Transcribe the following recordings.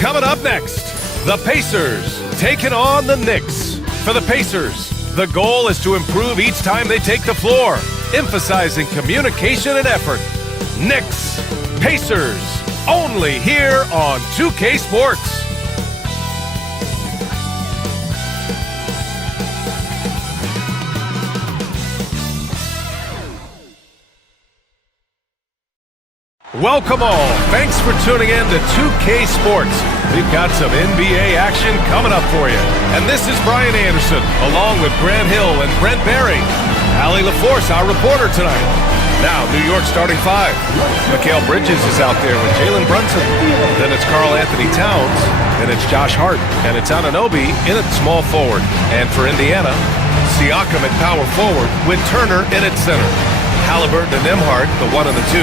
Coming up next, the Pacers taking on the Knicks. For the Pacers, the goal is to improve each time they take the floor, emphasizing communication and effort. Knicks, Pacers, only here on 2K Sports. Welcome all. Thanks for tuning in to 2K Sports. We've got some NBA action coming up for you. And this is Brian Anderson, along with Grant Hill and Brent Barry. Allie LaForce, our reporter tonight. Now, New York starting five. Mikal Bridges is out there with Jalen Brunson. Then it's Karl Anthony Towns. Then it's Josh Hart. And it's Anunoby in at small forward. And for Indiana, Siakam at power forward with Turner in at center. Haliburton and Nembhard, the 1 and the 2,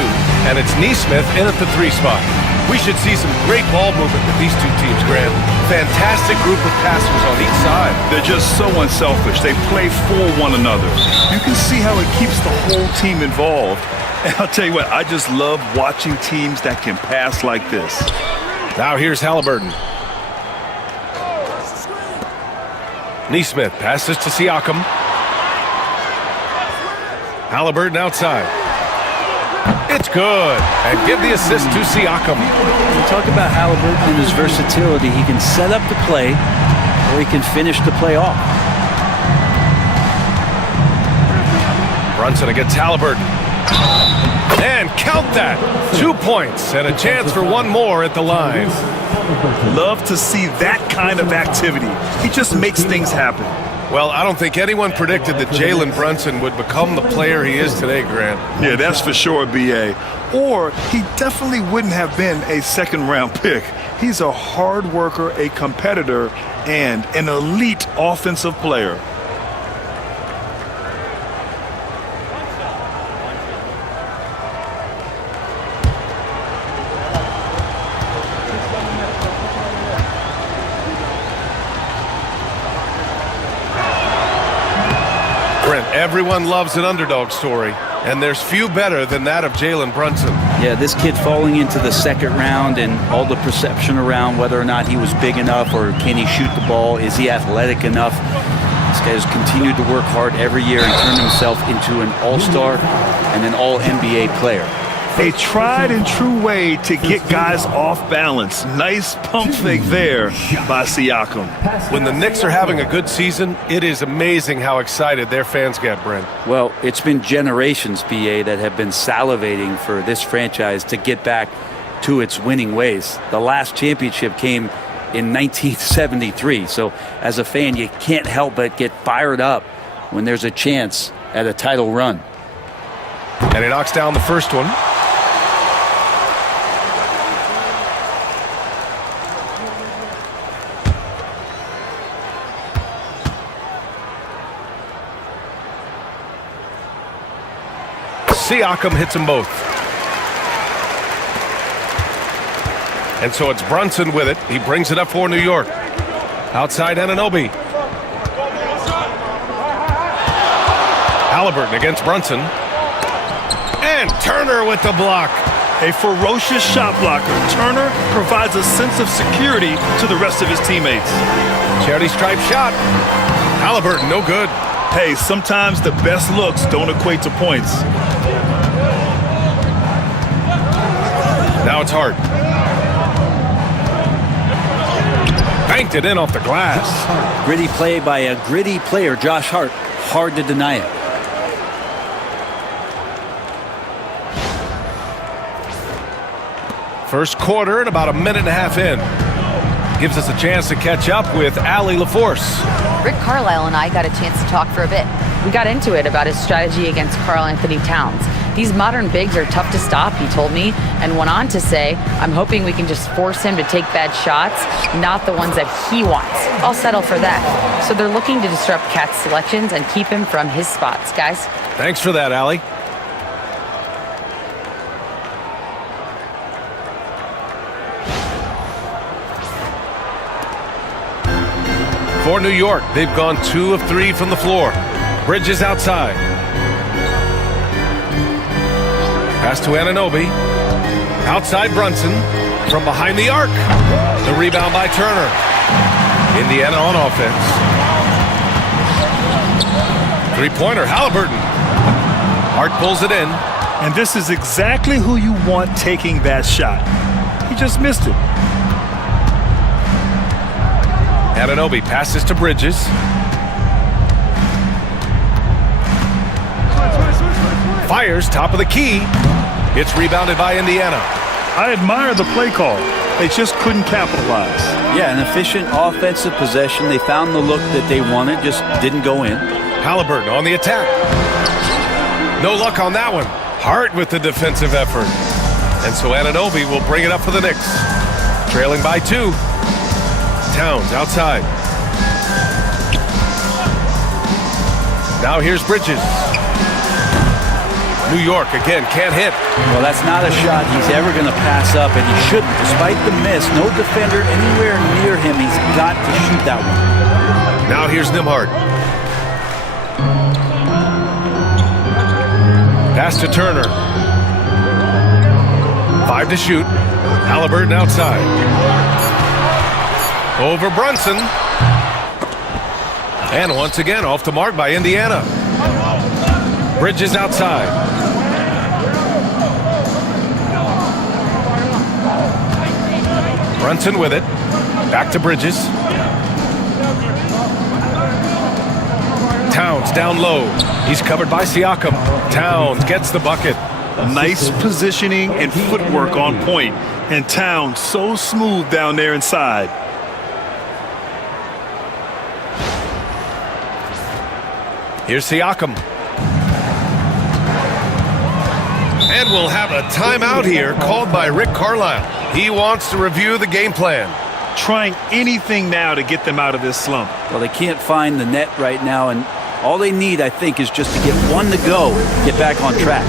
and it's Nesmith in at the 3 spot. We should see some great ball movement with these two teams, Grant. Fantastic group of passers on each side. They're just so unselfish. They play for one another. You can see how it keeps the whole team involved. And I'll tell you what, I just love watching teams that can pass like this. Now here's Haliburton. Nesmith passes to Siakam. Haliburton outside. It's good. And give the assist to Siakam. We talk about Haliburton and his versatility. He can set up the play, or he can finish the play off. Brunson against Haliburton. And count that. 2 points and a chance for one more at the line. Love to see that kind of activity. He just makes things happen. Well, I don't think anyone predicted that Jalen Brunson would become the player he is today, Grant. Yeah, that's for sure, B.A. Or he definitely wouldn't have been a second-round pick. He's a hard worker, a competitor, and an elite offensive player. Everyone loves an underdog story, and there's few better than that of Jalen Brunson. Yeah, this kid falling into the second round and all the perception around whether or not he was big enough or can he shoot the ball, is he athletic enough? This guy has continued to work hard every year and turned himself into an all-star and an all-NBA player. A tried and true way to get guys off balance. Nice pump fake there by Siakam. When the Knicks are having a good season, it is amazing how excited their fans get, Brent. Well, it's been generations, BA, that have been salivating for this franchise to get back to its winning ways. The last championship came in 1973. So as a fan, you can't help but get fired up when there's a chance at a title run. And he knocks down the first one. Siakam hits them both. And so it's Brunson with it. He brings it up for New York. Outside Anunoby. Haliburton against Brunson. And Turner with the block. A ferocious shot blocker. Turner provides a sense of security to the rest of his teammates. Charity stripe shot. Haliburton, no good. Hey, sometimes the best looks don't equate to points. Now it's Hart. Banked it in off the glass. Gritty play by a gritty player, Josh Hart. Hard to deny it. First quarter and about a minute and a half in. Gives us a chance to catch up with Allie LaForce. Rick Carlisle and I got a chance to talk for a bit. We got into it about his strategy against Karl Anthony Towns. These modern bigs are tough to stop, he told me, and went on to say, I'm hoping we can just force him to take bad shots, not the ones that he wants. I'll settle for that. So they're looking to disrupt Cat's selections and keep him from his spots, guys. Thanks for that, Allie. For New York, they've gone 2 of 3 from the floor. Bridges outside. Pass to Anunoby. Outside Brunson. From behind the arc. The rebound by Turner. Indiana on offense. Three-pointer, Haliburton. Hart pulls it in. And this is exactly who you want taking that shot. He just missed it. Anunoby passes to Bridges. Fires top of the key. It's rebounded by Indiana. I admire the play call. They just couldn't capitalize. Yeah, an efficient offensive possession. They found the look that they wanted, just didn't go in. Haliburton on the attack. No luck on that one. Hart with the defensive effort. And so Anunoby will bring it up for the Knicks. Trailing by 2. Towns outside. Now here's Bridges. New York again can't hit. Well, that's not a shot he's ever going to pass up, and he shouldn't. Despite the miss, no defender anywhere near him. He's got to shoot that one. Now here's Nembhard. Pass to Turner. 5 to shoot. Haliburton outside. Over Brunson. And once again off the mark by Indiana. Bridges outside. Brunson with it. Back to Bridges. Towns down low. He's covered by Siakam. Towns gets the bucket. Nice positioning and footwork on point. And Towns so smooth down there inside. Here's Siakam. And we'll have a timeout here called by Rick Carlisle. He wants to review the game plan. Trying anything now to get them out of this slump. Well, they can't find the net right now, and all they need, I think, is just to get one to go, get back on track.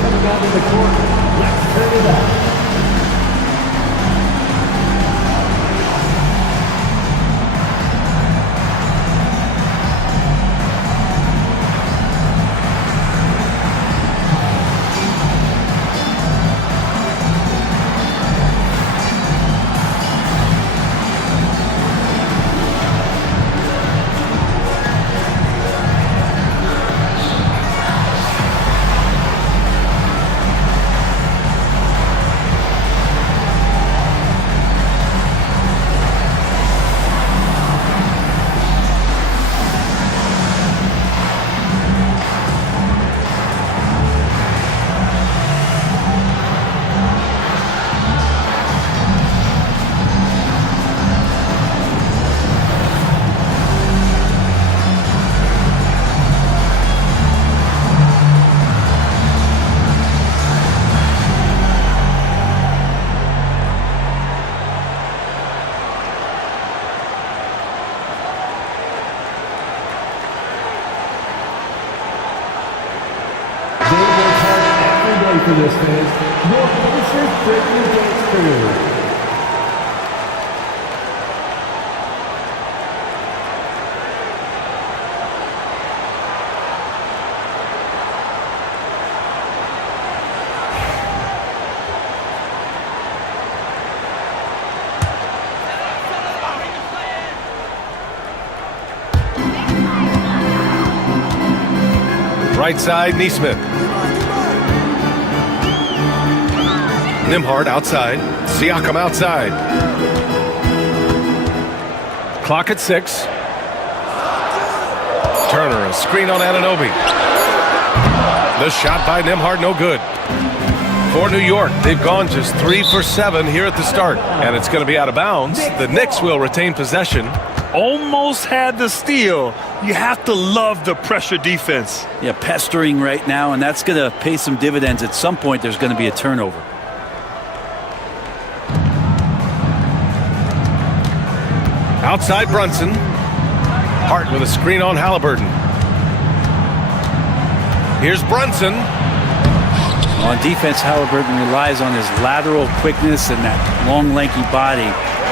For this fans, your publishers breaking the gates for you. Right side, Neesmith. Nembhard outside. Siakam outside. Clock at 6. Turner, a screen on Anunoby. The shot by Nembhard, no good. For New York, they've gone just 3 for 7 here at the start. And it's going to be out of bounds. The Knicks will retain possession. Almost had the steal. You have to love the pressure defense. Yeah, pestering right now, and that's going to pay some dividends. At some point, there's going to be a turnover. Outside Brunson. Hart with a screen on Haliburton. Here's Brunson. On defense, Haliburton relies on his lateral quickness and that long, lanky body.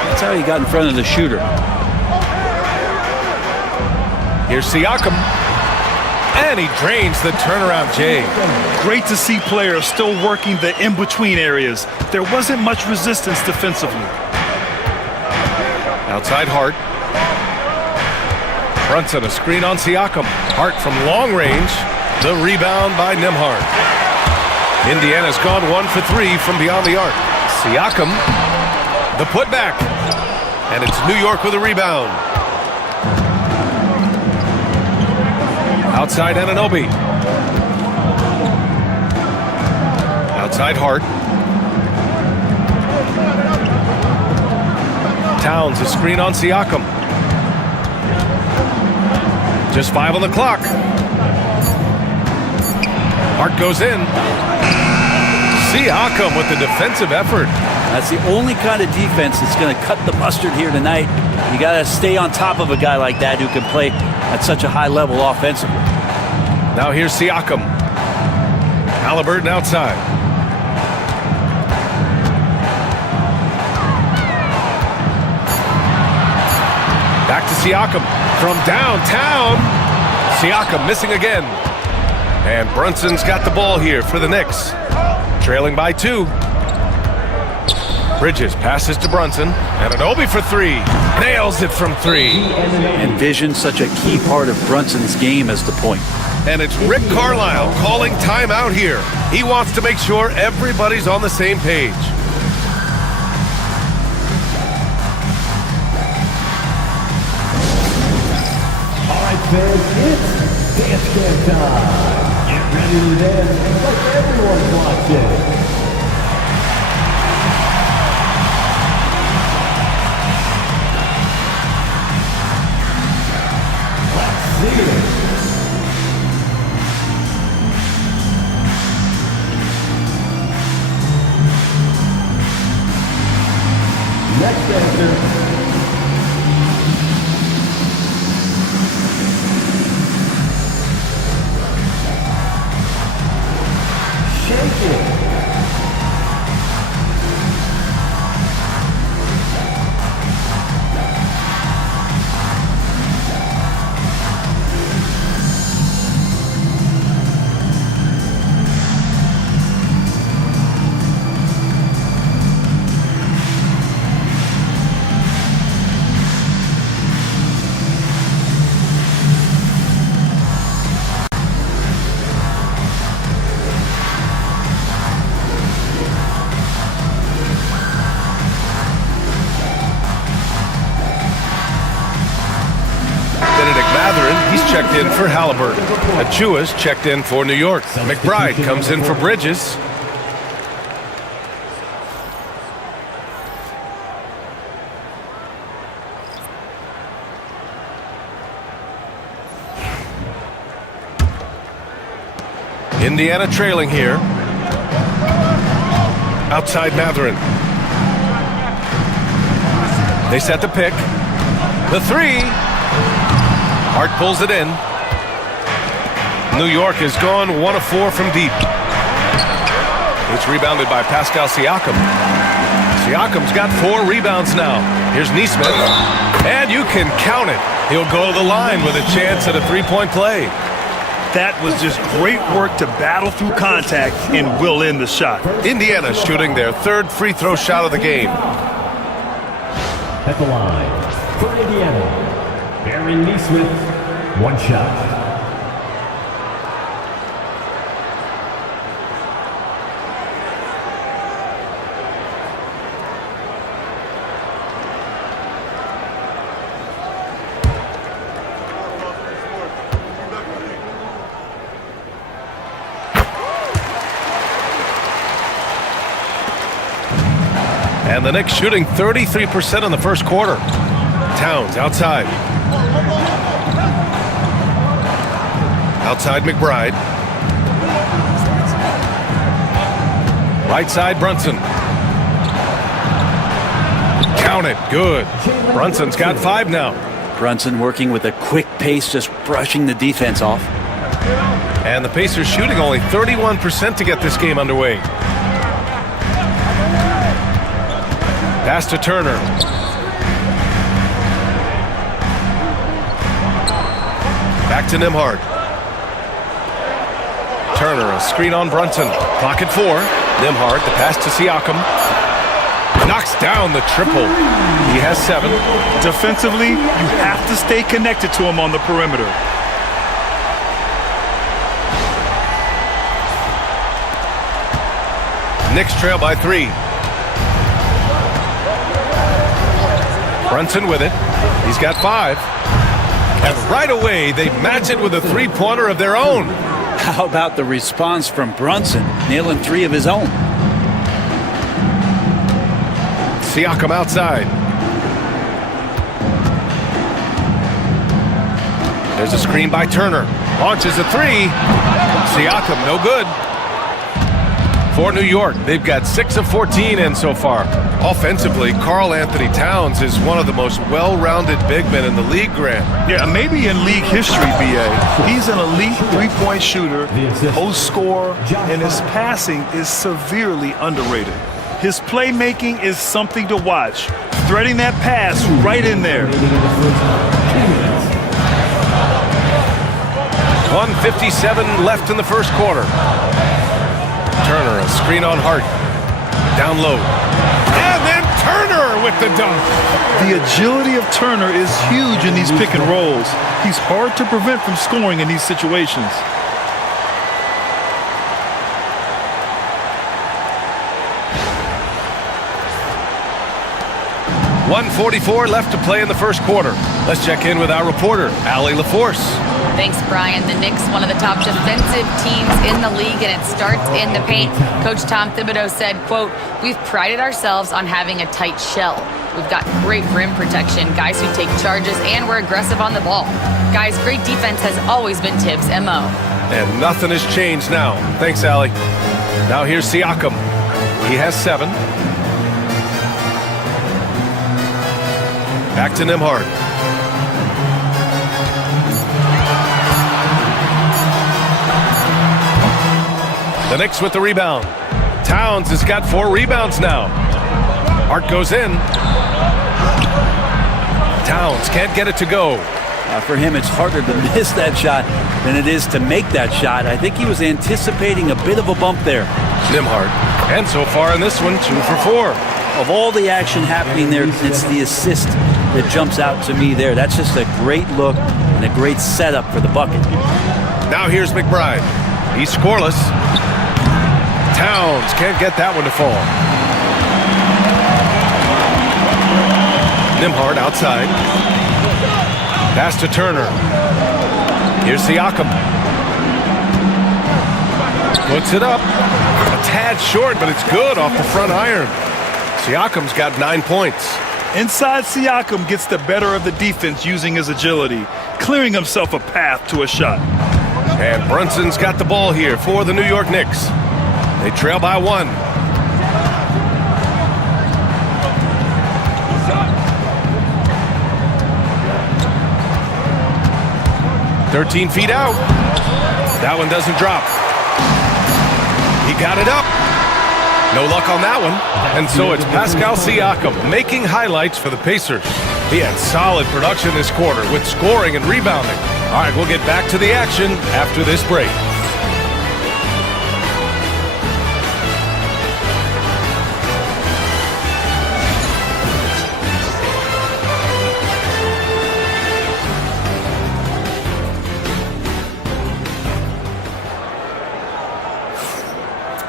That's how he got in front of the shooter. Here's Siakam. And he drains the turnaround J. Great to see players still working the in-between areas. There wasn't much resistance defensively. Outside Hart. Brunson, a screen on Siakam. Hart from long range. The rebound by Nembhard. Indiana's gone 1 for 3 from beyond the arc. Siakam, the putback. And it's New York with a rebound. Outside Anunoby. Outside Hart. Towns, a screen on Siakam. Just 5 on the clock. Hart goes in. Siakam with the defensive effort. That's the only kind of defense that's going to cut the mustard here tonight. You got to stay on top of a guy like that who can play at such a high level offensively. Now here's Siakam. Haliburton outside. Back to Siakam from downtown. Siakam missing again. And Brunson's got the ball here for the Knicks. Trailing by 2. Bridges passes to Brunson. And Anunoby for 3. Nails it from 3. And vision, such a key part of Brunson's game as the point. And it's Rick Carlisle calling timeout here. He wants to make sure everybody's on the same page. All right, fans, it's dance cam time. Get ready to dance like everyone's watching. Let's see it. Next dancer. Checked in for Haliburton. Achua's checked in for New York. McBride comes in for Bridges. Indiana trailing here. Outside Mathurin. They set the pick. The 3. Hart pulls it in. New York has gone 1 of 4 from deep. It's rebounded by Pascal Siakam. Siakam's got 4 rebounds now. Here's Nesmith. And you can count it. He'll go to the line with a chance at a 3-point play. That was just great work to battle through contact and will in the shot. Indiana shooting their 3rd free throw shot of the game. At the line for Indiana, Aaron Nesmith, 1 shot. And the Knicks shooting 33% in the first quarter. Towns outside. Outside McBride. Right side Brunson. Count it. Good. Brunson's got 5 now. Brunson working with a quick pace, just brushing the defense off. And the Pacers shooting only 31% to get this game underway. Pass to Turner. Back to Nembhard. Turner, a screen on Brunson. Clock at 4. Nembhard, the pass to Siakam. Knocks down the triple. He has 7. Defensively, you have to stay connected to him on the perimeter. Knicks trail by 3. Brunson with it. He's got 5. And right away, they match it with a three-pointer of their own. How about the response from Brunson, nailing 3 of his own? Siakam outside. There's a screen by Turner. Launches a 3. Siakam, no good. For New York, they've got 6 of 14 in so far. Offensively, Karl Anthony Towns is one of the most well-rounded big men in the league, Grant. Yeah, maybe in league history, B.A. He's an elite three-point shooter, post scorer, and his passing is severely underrated. His playmaking is something to watch. Threading that pass right in there. 1:57 left in the first quarter. Turner, a screen on Hart. Down low. And then Turner with the dunk. The agility of Turner is huge in these pick and rolls. He's hard to prevent from scoring in these situations. .144 left to play in the first quarter. Let's check in with our reporter, Allie LaForce. Thanks, Brian. The Knicks, one of the top defensive teams in the league, and it starts in the paint. Coach Tom Thibodeau said, quote, "We've prided ourselves on having a tight shell. We've got great rim protection, guys who take charges, and we're aggressive on the ball. Guys, great defense has always been Tibbs' MO." And nothing has changed now. Thanks, Allie. Now here's Siakam. He has 7. Back to Nembhard. The Knicks with the rebound. Towns has got 4 rebounds now. Hart goes in. Towns can't get it to go. For him, it's harder to miss that shot than it is to make that shot. I think he was anticipating a bit of a bump there. Nembhard. And so far in this one, 2 for 4. Of all the action happening there, it's the assist that jumps out to me there. That's just a great look and a great setup for the bucket. Now here's McBride. He's scoreless. Towns can't get that one to fall. Nembhard outside. Pass to Turner. Here's Siakam. Puts it up. A tad short, but it's good off the front iron. Siakam's got 9 points. Inside Siakam gets the better of the defense using his agility, clearing himself a path to a shot. And Brunson's got the ball here for the New York Knicks. They trail by 1. "13 feet out." That one doesn't drop. He got it up. No luck on that one. And so it's Pascal Siakam making highlights for the Pacers. He had solid production this quarter with scoring and rebounding. All right, we'll get back to the action after this break.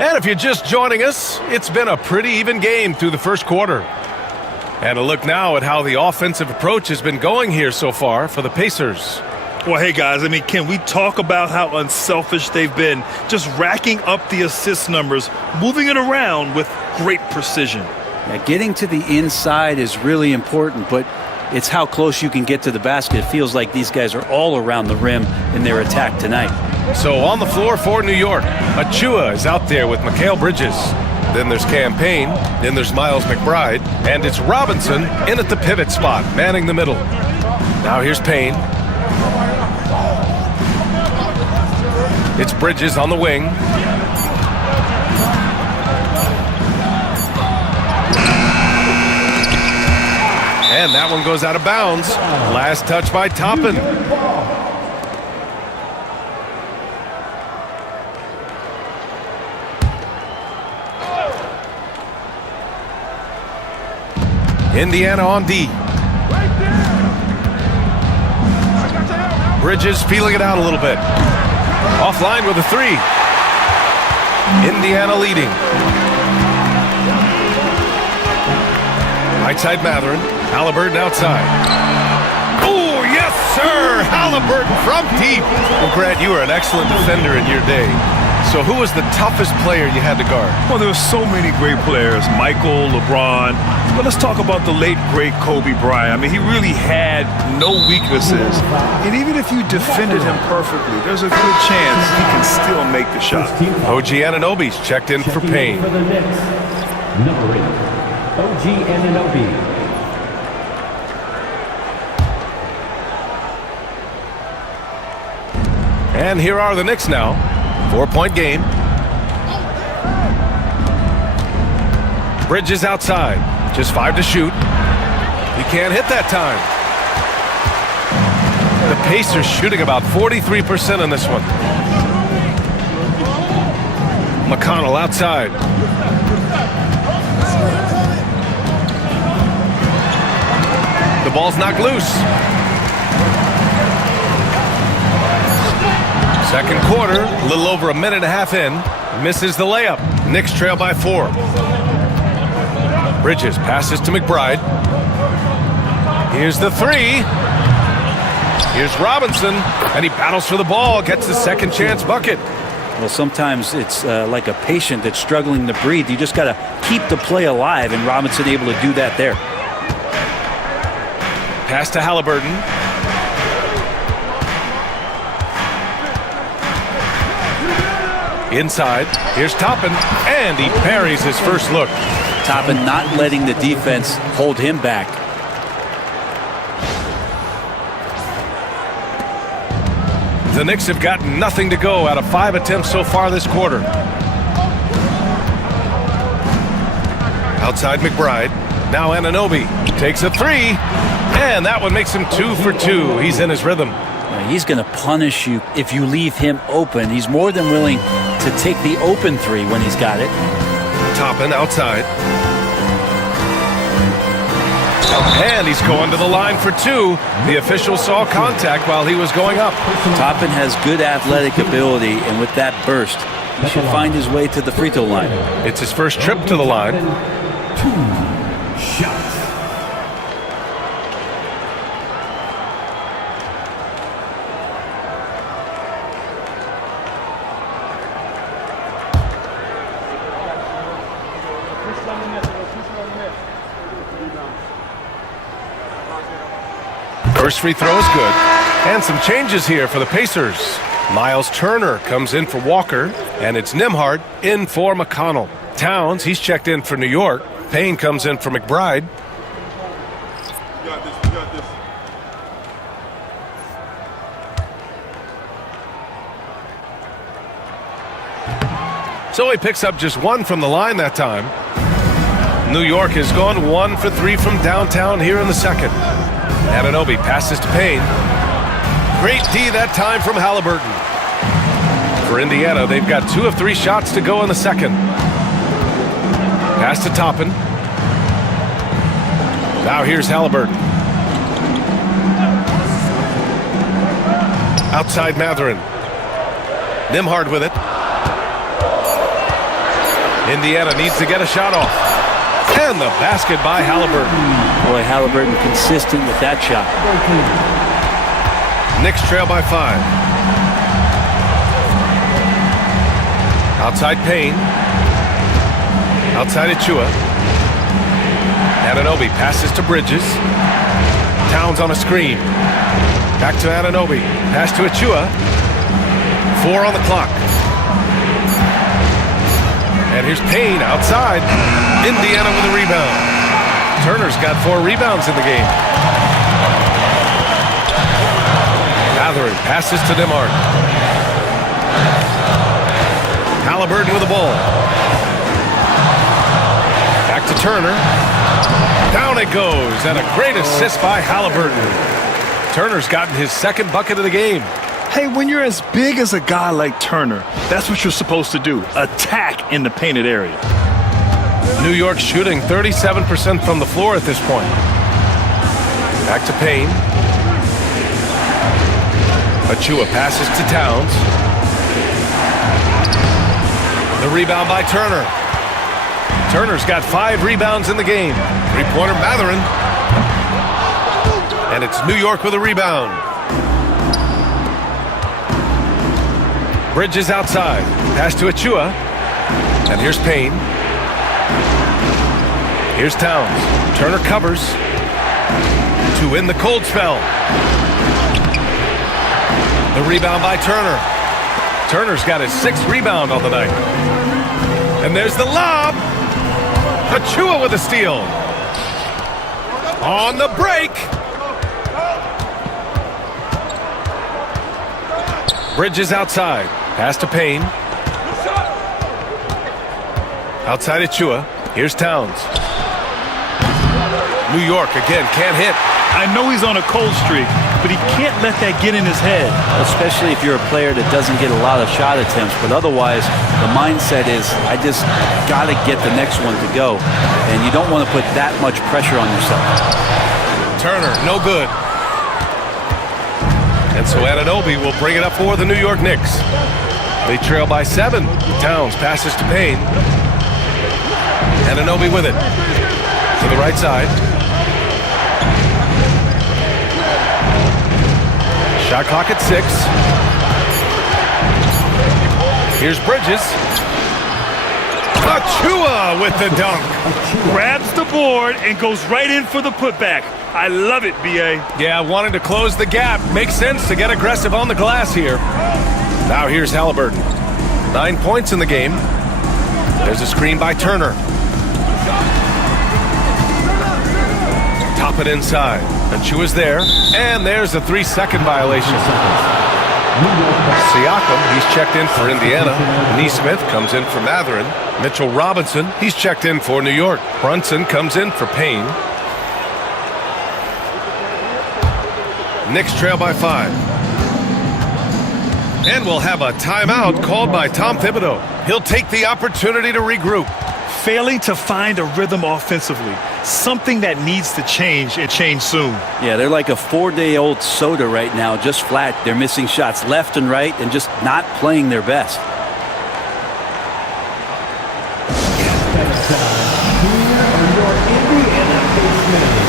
And if you're just joining us, it's been a pretty even game through the first quarter. And a look now at how the offensive approach has been going here so far for the Pacers. Well, hey, guys, I mean, can we talk about how unselfish they've been? Just racking up the assist numbers, moving it around with great precision. Yeah, getting to the inside is really important, but it's how close you can get to the basket. It feels like these guys are all around the rim in their attack tonight. So on the floor for New York, Achua is out there with Mikal Bridges. Then there's Campaign, then there's Miles McBride, and it's Robinson in at the pivot spot, manning the middle. Now here's Payne. It's Bridges on the wing. And that one goes out of bounds. Last touch by Toppin. Indiana on D. Bridges feeling it out a little bit. Offline with a three. Indiana leading. Right side Mathurin. Haliburton outside. Oh, yes, sir! Haliburton from deep. Well, Grant, you were an excellent defender in your day. So who was the toughest player you had to guard? Well, there were so many great players. Michael, LeBron. But let's talk about the late, great Kobe Bryant. I mean, he really had no weaknesses. And even if you defended him perfectly, there's a good chance he can still make the shot. OG Anunoby's checked in for Payne. For the Knicks, number 8, OG Anunoby. And here are the Knicks now. 4-point game. Bridges outside. Just 5 to shoot. He can't hit that time. The Pacers shooting about 43% on this one. McConnell outside. The ball's knocked loose. Second quarter, a little over a minute and a half in. Misses the layup. Knicks trail by 4. Bridges passes to McBride. Here's the three. Here's Robinson, and he battles for the ball, gets the second chance bucket. Well, sometimes it's like a patient that's struggling to breathe. You just got to keep the play alive, and Robinson able to do that there. Pass to Haliburton. Inside, here's Toppin, and he parries his first look. Toppin not letting the defense hold him back. The Knicks have gotten nothing to go out of 5 attempts so far this quarter. Outside McBride, now Anunoby takes a three, and that one makes him 2 for 2. He's in his rhythm. He's going to punish you if you leave him open. He's more than willing to take the open three when he's got it. Toppin outside. And he's going to the line for 2. The official saw contact while he was going up. Toppin has good athletic ability, and with that burst, he should find his way to the free throw line. It's his first trip to the line. 2 shots. First free throw is good. And some changes here for the Pacers. Miles Turner comes in for Walker, and it's Nembhard in for McConnell. Towns, he's checked in for New York. Payne comes in for McBride. You got this, you got this. So he picks up just 1 from the line that time. New York has gone 1 for 3 from downtown here in the second. Anunoby passes to Payne. Great D that time from Haliburton. For Indiana, they've got 2 of 3 shots to go in the second. Pass to Toppin. Now here's Haliburton. Outside Mathurin. Nembhard with it. Indiana needs to get a shot off. And the basket by Haliburton. Boy, Haliburton consistent with that shot. Knicks trail by 5. Outside Payne. Outside Achua. Anunoby passes to Bridges. Towns on a screen. Back to Anunoby. Pass to Achua. 4 on the clock. And here's Payne outside. Indiana with a rebound. Turner's got 4 rebounds in the game. Mathurin passes to Nembhard. Haliburton with the ball. Back to Turner. Down it goes, and a great assist by Haliburton. Turner's gotten his second bucket of the game. Hey, when you're as big as a guy like Turner, that's what you're supposed to do. Attack in the painted area. New York shooting 37% from the floor at this point. Back to Payne. Achua passes to Towns. The rebound by Turner. Turner's got 5 rebounds in the game. Three-pointer Mathurin. And it's New York with a rebound. Bridges outside. Pass to Achua. And here's Payne. Here's Towns. Turner covers. To win the cold spell. The rebound by Turner. Turner's got his 6th rebound on the night. And there's the lob. Achua with a steal. On the break. Bridges outside. Pass to Payne. Outside Achua. Here's Towns. New York again can't hit. I know he's on a cold streak, but he can't let that get in his head. Especially if you're a player that doesn't get a lot of shot attempts. But otherwise, the mindset is, I just got to get the next one to go. And you don't want to put that much pressure on yourself. Turner, no good. And so Anunoby will bring it up for the New York Knicks. They trail by 7. Towns passes to Payne. Anunoby with it. To the right side. Shot clock at 6. Here's Bridges. Achua with the dunk. Grabs the board and goes right in for the putback. I love it, B.A. Yeah, wanting to close the gap. Makes sense to get aggressive on the glass here. Now here's Haliburton. 9 points in the game. There's a screen by Turner. Top it inside. Achua's there. And there's a 3-second violation. Siakam, he's checked in for Indiana. Nesmith comes in for Mathurin. Mitchell Robinson, he's checked in for New York. Brunson comes in for Payne. Knicks trail by 5. And we'll have a timeout called by Tom Thibodeau. He'll take the opportunity to regroup. Failing to find a rhythm offensively. Something that needs to change and change soon. Yeah, they're like a 4-day-old soda right now, just flat. They're missing shots left and right and just not playing their best. Here are your Indiana base minutes.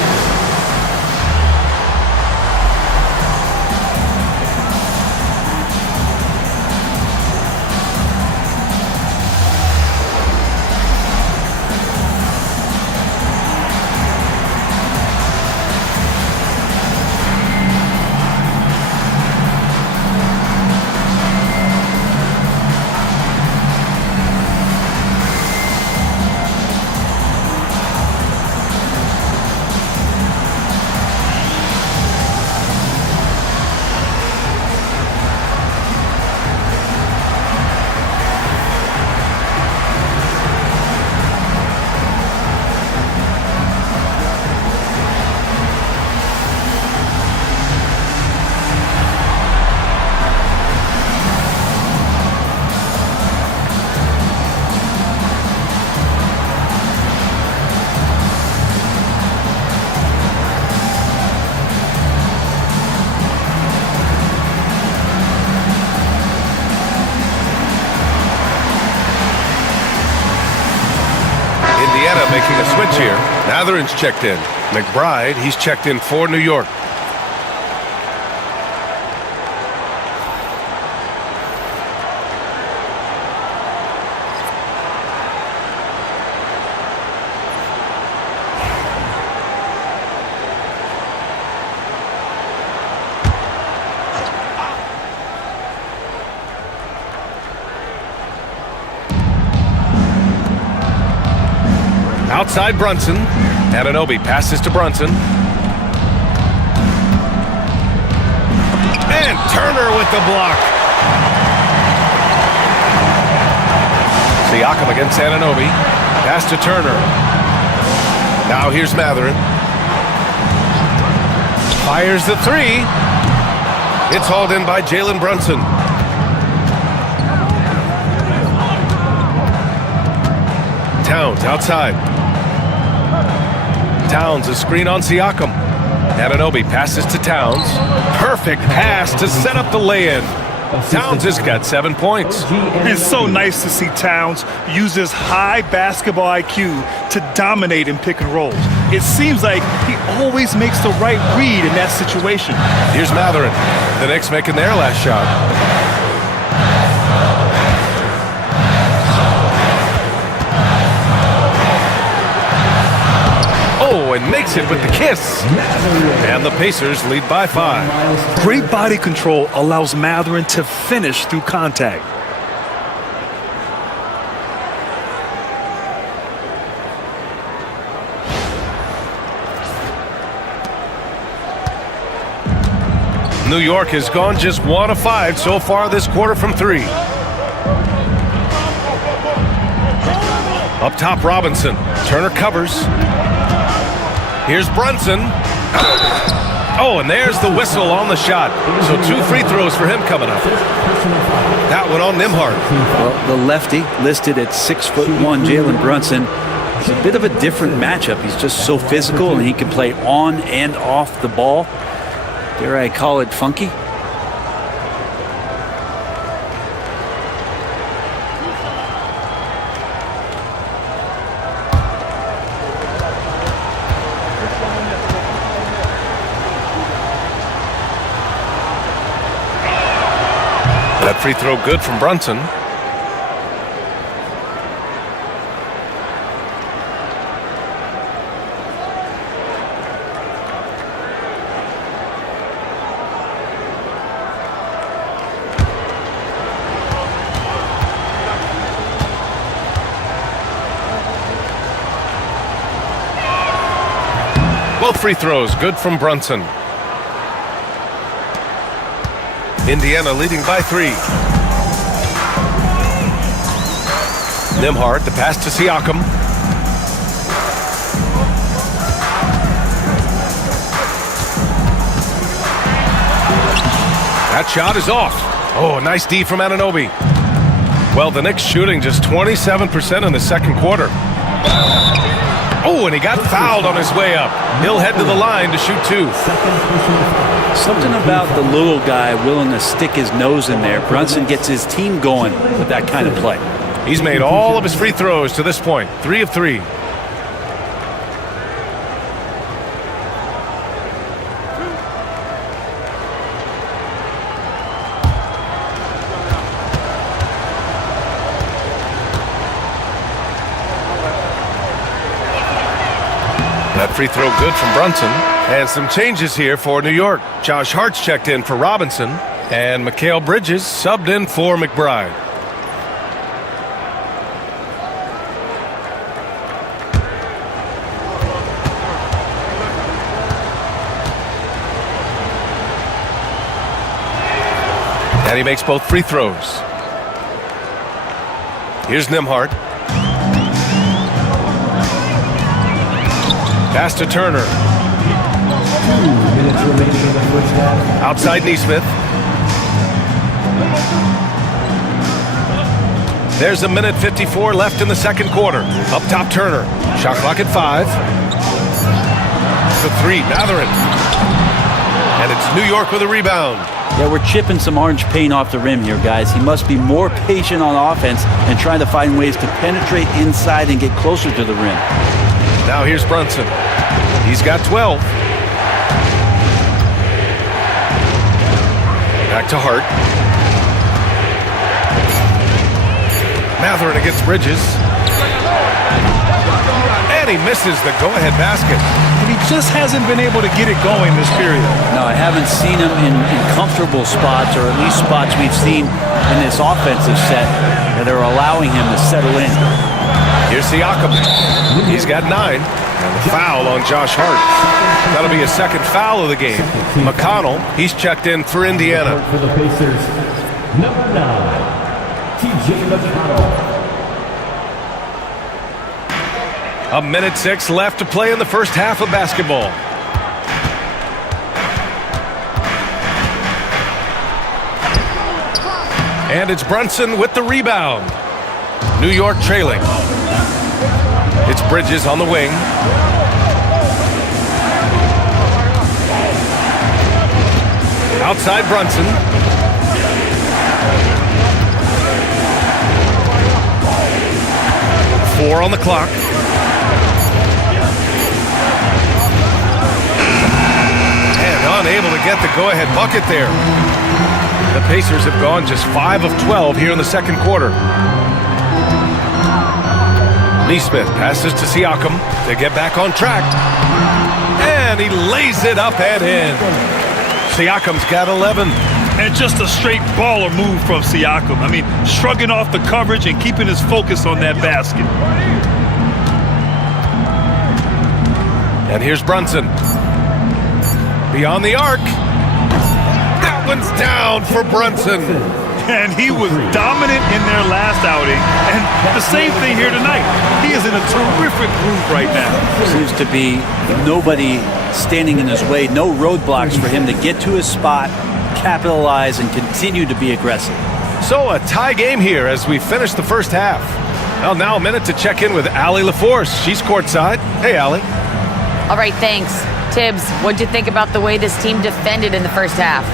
Making a switch here. Mathurin's checked in. McBride, he's checked in for New York. Outside Brunson. Anunoby passes to Brunson. And Turner with the block. Siakam against Anunoby. Pass to Turner. Now here's Mathurin. Fires the 3. It's hauled in by Jalen Brunson. Towns outside. Towns a screen on Siakam. Anunoby passes to Towns. Perfect pass to set up the lay-in. Towns has got 7 points. It's so nice to see Towns use his high basketball IQ to dominate in pick and rolls. It seems like he always makes the right read in that situation. Here's Matherin. The Knicks making their last shot. Oh, and makes it with the kiss. And the Pacers lead by 5. Great body control allows Matherin to finish through contact. New York has gone just 1 of 5 so far this quarter from 3. Up top, Robinson. Turner covers. Here's Brunson. Oh, and there's the whistle on the shot. So 2 free throws for him coming up. That one on Nembhard. Well, the lefty listed at 6'1", Jalen Brunson. It's a bit of a different matchup. He's just so physical, and he can play on and off the ball. Dare I call it funky? That free throw good from Brunson. Both free throws good from Brunson. Indiana leading by 3. Nembhard, the pass to Siakam. That shot is off. Oh, nice D from Anunoby. Well, the Knicks shooting just 27% in the second quarter. Oh, and he got fouled on his way up. He'll head to the line to shoot 2. Something about the little guy willing to stick his nose in there. Brunson gets his team going with that kind of play. He's made all of his free throws to this point. 3 of 3. That free throw good from Brunson. And some changes here for New York. Josh Hart's checked in for Robinson. And Mikal Bridges subbed in for McBride. And he makes both free throws. Here's Nembhard. Pass to Turner. 2 minutes remaining in the first half. Outside Nesmith. There's 1:54 left in the second quarter. Up top, Turner. Shot clock at 5. The 3, Matherin. And it's New York with a rebound. Yeah, we're chipping some orange paint off the rim here, guys. He must be more patient on offense and trying to find ways to penetrate inside and get closer to the rim. Now here's Brunson. He's got 12. Back to Hart. Matherin against Bridges. And he misses the go-ahead basket. And he just hasn't been able to get it going this period. No, I haven't seen him in comfortable spots, or at least spots we've seen in this offensive set that are allowing him to settle in. Here's Siakam. He's got 9. And the foul on Josh Hart. That'll be a second foul of the game. McConnell, he's checked in for Indiana. For the Pacers, number 9, TJ McConnell. 1:06 left to play in the first half of basketball. And it's Brunson with the rebound. New York trailing. It's Bridges on the wing. Outside Brunson. Four on the clock. And unable to get the go-ahead bucket there. The Pacers have gone just 5 of 12 here in the second quarter. Nesmith passes to Siakam to get back on track. And he lays it up and in. Siakam's got 11. And just a straight baller move from Siakam. I mean, shrugging off the coverage and keeping his focus on that basket. And here's Brunson. Beyond the arc. That one's down for Brunson. And he was dominant in their last outing. And the same thing here tonight. He is in a terrific groove right now. Seems to be nobody standing in his way, no roadblocks for him to get to his spot, capitalize, and continue to be aggressive. So a tie game here as we finish the first half. Well, now a minute to check in with Allie LaForce. She's courtside. Hey, Allie. All right, thanks. Tibbs, what'd you think about the way this team defended in the first half?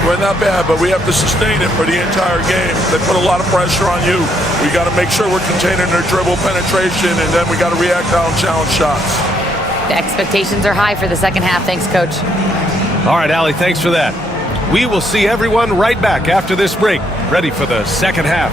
Well, not bad, but we have to sustain it for the entire game. They put a lot of pressure on you. We got to make sure we're containing their dribble penetration, and then we got to react on challenge shots. The expectations are high for the second half. Thanks, Coach. All right, Allie, thanks for that. We will see everyone right back after this break, ready for the second half.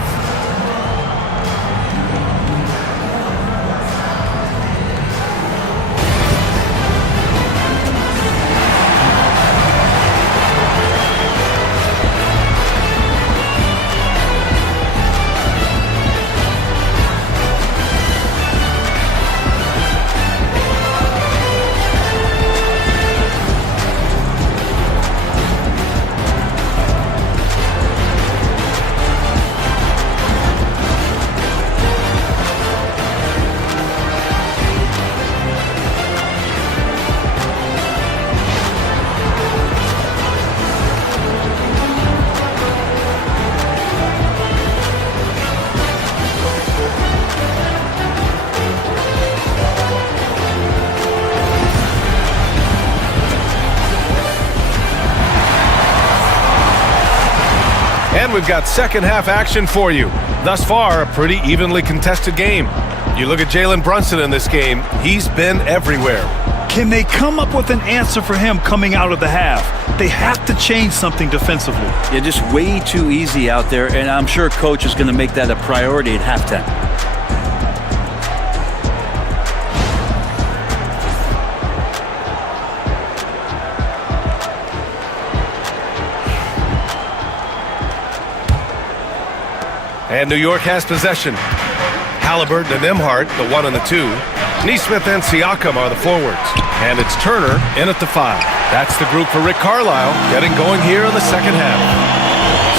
And we've got second half action for you. Thus far, a pretty evenly contested game. You look at Jalen Brunson in this game, he's been everywhere. Can they come up with an answer for him coming out of the half? They have to change something defensively. Yeah, just way too easy out there, and I'm sure Coach is going to make that a priority at halftime. And New York has possession. Haliburton and Nembhard, the 1 and the 2. Nesmith and Siakam are the forwards. And it's Turner in at the 5. That's the group for Rick Carlisle, getting going here in the second half.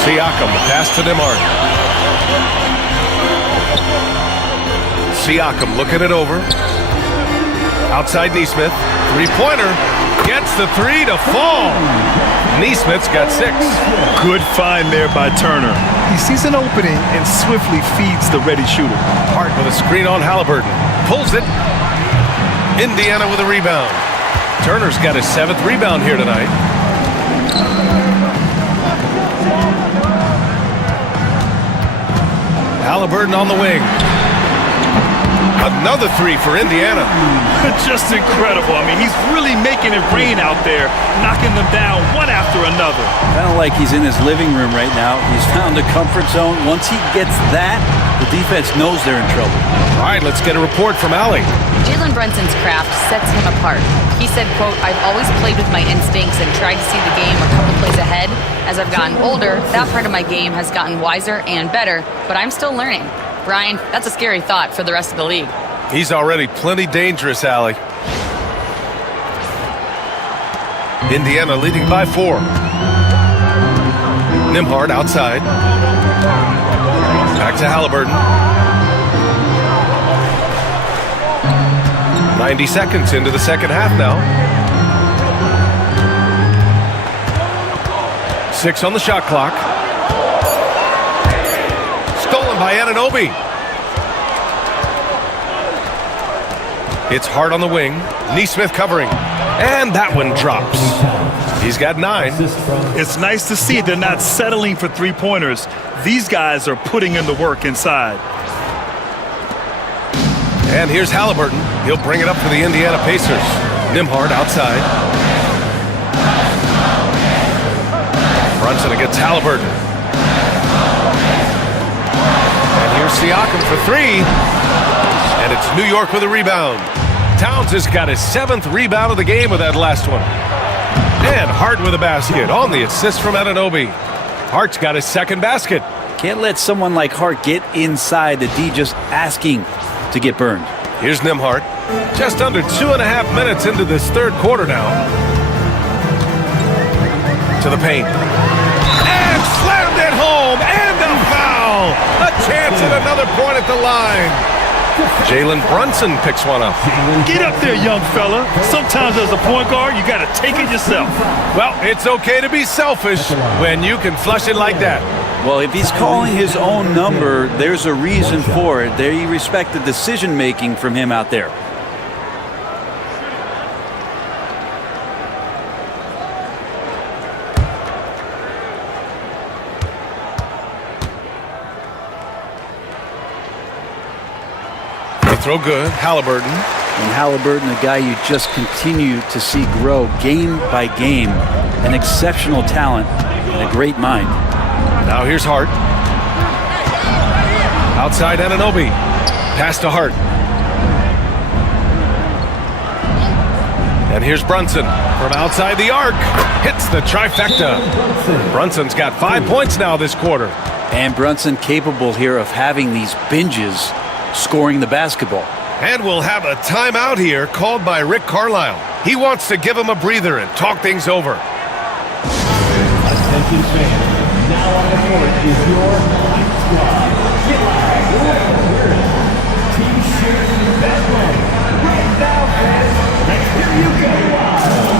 Siakam, the pass to Nembhard. Siakam looking it over. Outside Nesmith. Three-pointer. Gets the 3 to fall. Nesmith's got 6. Good find there by Turner. He sees an opening and swiftly feeds the ready shooter. Hart with a screen on Haliburton. Pulls it. Indiana with a rebound. Turner's got his 7th rebound here tonight. Haliburton on the wing. Another 3 for Indiana. Just incredible. I mean, he's really making it rain out there, knocking them down one after another. Kind of like he's in his living room right now. He's found a comfort zone. Once he gets that, the defense knows they're in trouble. All right, let's get a report from Allie. Jalen Brunson's craft sets him apart. He said, quote, "I've always played with my instincts and tried to see the game a couple plays ahead. As I've gotten older, that part of my game has gotten wiser and better, but I'm still learning." Brian, that's a scary thought for the rest of the league. He's already plenty dangerous, Allie. Indiana leading by 4. Nembhard outside. Back to Haliburton. 90 seconds into the second half now. 6 on the shot clock. Stolen by Anunoby. It's Hart on the wing. Neesmith covering. And that one drops. He's got 9. It's nice to see they're not settling for three-pointers. These guys are putting in the work inside. And here's Haliburton. He'll bring it up for the Indiana Pacers. Nembhard outside. Brunson against Haliburton. And here's Siakam for 3. And it's New York with a rebound. Towns has got his 7th rebound of the game with that last one. And Hart with a basket on the assist from Anunoby. Hart's got his 2nd basket. Can't let someone like Hart get inside the D just asking to get burned. Here's Nembhard. Just under 2.5 minutes into this 3rd quarter now. To the paint. And slammed it home. And a foul. A chance at another point at the line. Jalen Brunson picks one up. Get up there, young fella. Sometimes as a point guard, you got to take it yourself. Well, it's okay to be selfish when you can flush it like that. Well, if he's calling his own number, there's a reason for it. They respect the decision-making from him out there. Throw good. Haliburton. And Haliburton, a guy you just continue to see grow game by game. An exceptional talent and a great mind. Now here's Hart. Outside Anunoby. Pass to Hart. And here's Brunson from outside the arc. Hits the trifecta. Brunson's got 5 points now this quarter. And Brunson capable here of having these binges, scoring the basketball. And we'll have a timeout here called by Rick Carlisle. He wants to give him a breather and talk things over. Attention fans, now on the court is your Light Squad. Get live, your T-shirt bedroom. Right now, fans, let's hear you go wild.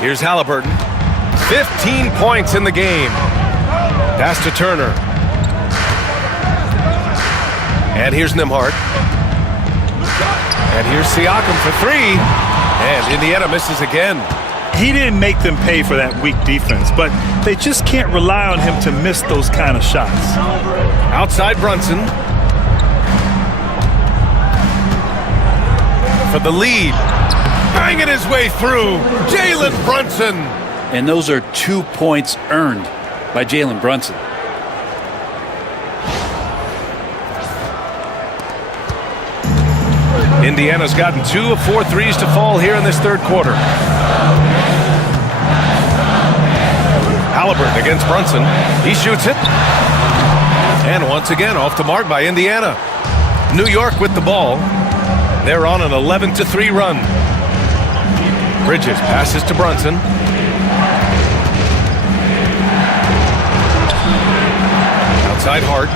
Here's Haliburton. 15 points in the game. Pass to Turner. And here's Nembhard. And here's Siakam for 3. And Indiana misses again. He didn't make them pay for that weak defense, but they just can't rely on him to miss those kind of shots. Outside Brunson. For the lead. Banging his way through. Jalen Brunson. And those are 2 points earned by Jalen Brunson. Indiana's gotten 2 of 4 threes to fall here in this 3rd quarter. Haliburton against Brunson. He shoots it. And once again off the mark by Indiana. New York with the ball. They're on an 11-3 run. Bridges passes to Brunson. Outside Hart.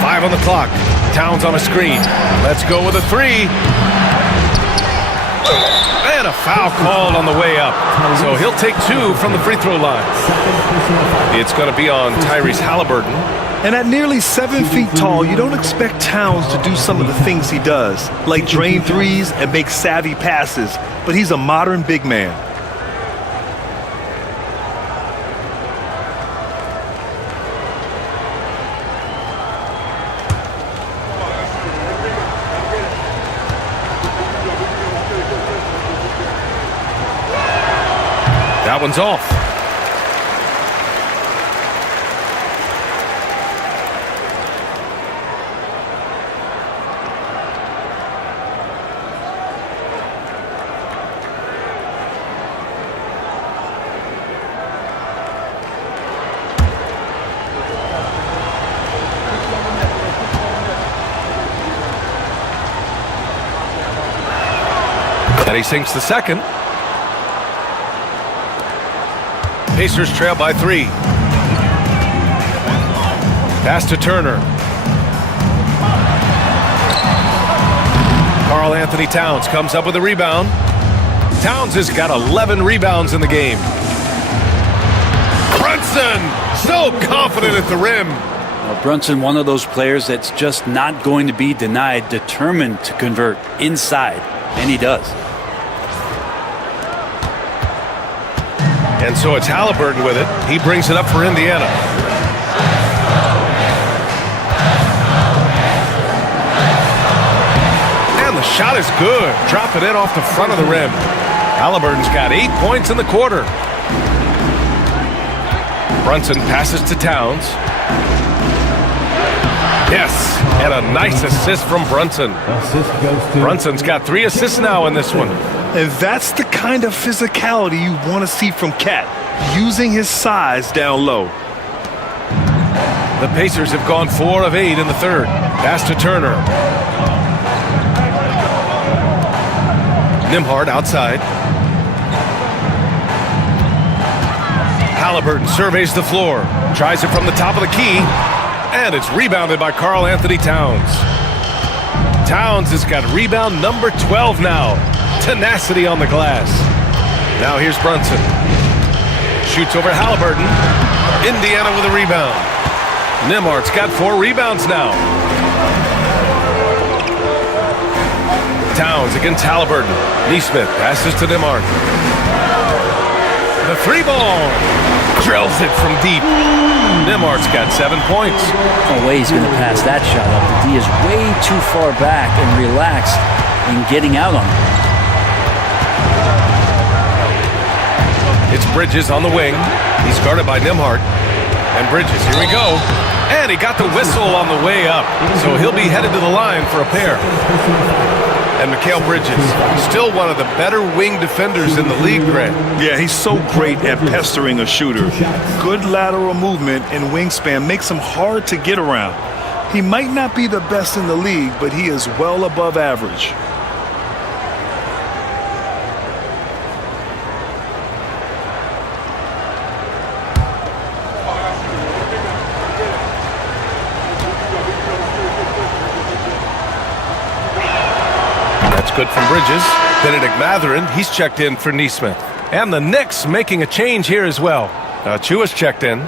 5 on the clock. Towns on a screen. Let's go with a 3. And a foul called on the way up. So he'll take 2 from the free throw line. It's going to be on Tyrese Haliburton. And at nearly 7 feet tall, you don't expect Towns to do some of the things he does, like drain threes and make savvy passes, but he's a modern big man. That one's off. And he sinks the second. Pacers trail by 3. Pass to Turner. Karl Anthony Towns comes up with a rebound. Towns has got 11 rebounds in the game. Brunson, so confident at the rim. Well, Brunson, one of those players that's just not going to be denied, determined to convert inside, and he does. And so it's Haliburton with it. He brings it up for Indiana. And the shot is good. Drop it in off the front of the rim. Haliburton's got 8 points in the quarter. Brunson passes to Towns. Yes, and a nice assist from Brunson. Brunson's got 3 assists now in this one. And that's the kind of physicality you want to see from Cat, using his size down low. The Pacers have gone 4 of 8 in the third. Pass to Turner. Nembhard outside. Haliburton surveys the floor. Tries it from the top of the key. And it's rebounded by Karl Anthony Towns. Towns has got rebound number 12 now. Tenacity on the glass. Now here's Brunson. Shoots over Haliburton. Indiana with a rebound. Nembhard's got 4 rebounds now. Towns against Haliburton. Nesmith passes to Nembhard. The 3 ball. Drills it from deep. Nembhard's got 7 points. No way he's going to pass that shot up. The D is way too far back and relaxed in getting out on him. It's Bridges on the wing. He's guarded by Nembhard. And Bridges, here we go. And he got the whistle on the way up. So he'll be headed to the line for a pair. And Mikal Bridges, still one of the better wing defenders in the league, Grant. Yeah, he's so great at pestering a shooter. Good lateral movement and wingspan makes him hard to get around. He might not be the best in the league, but he is well above average. Good from Bridges. Benedict Mathurin, he's checked in for Nesmith. And the Knicks making a change here as well. Chua's checked in.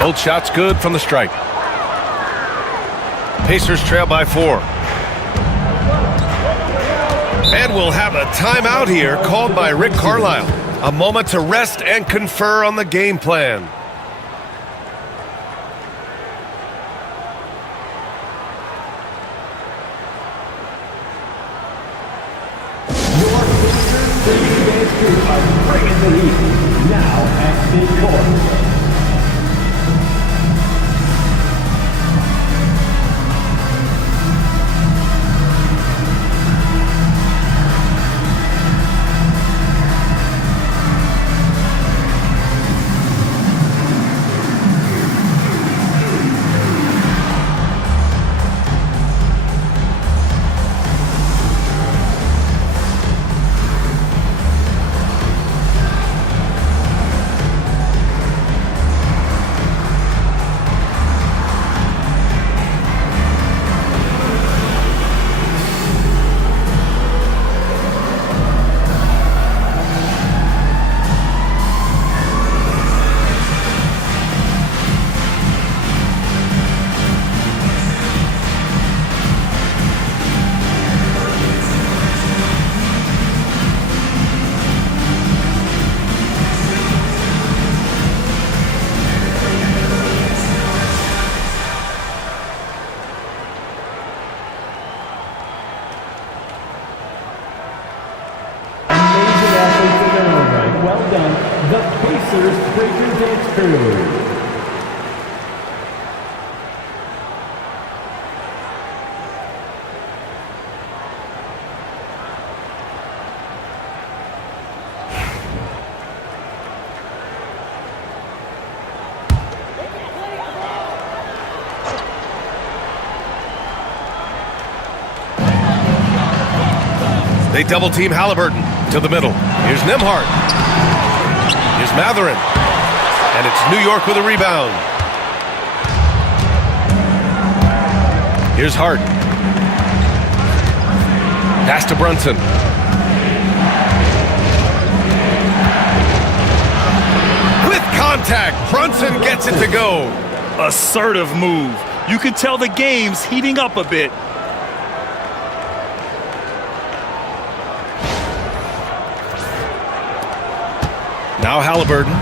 Both shots good from the strike. Pacers trail by 4. And we'll have a timeout here called by Rick Carlisle. A moment to rest and confer on the game plan. Your Pacers group are bringing the heat. Now at midcourt. well done, the Pacers Breaker Dance Crew. They double team Haliburton to the middle. Here's Nembhard. Here's Mathurin. And it's New York with a rebound. Here's Hart. Pass to Brunson. With contact, Brunson gets it to go. Assertive move. You can tell the game's heating up a bit. Now Haliburton.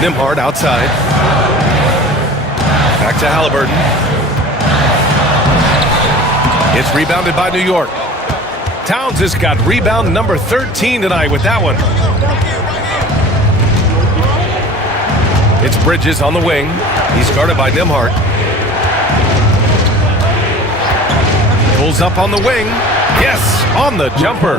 Nembhard outside. Back to Haliburton. It's rebounded by New York. Towns has got rebound number 13 tonight with that one. It's Bridges on the wing. He's guarded by Nembhard. Pulls up on the wing. Yes, on the jumper.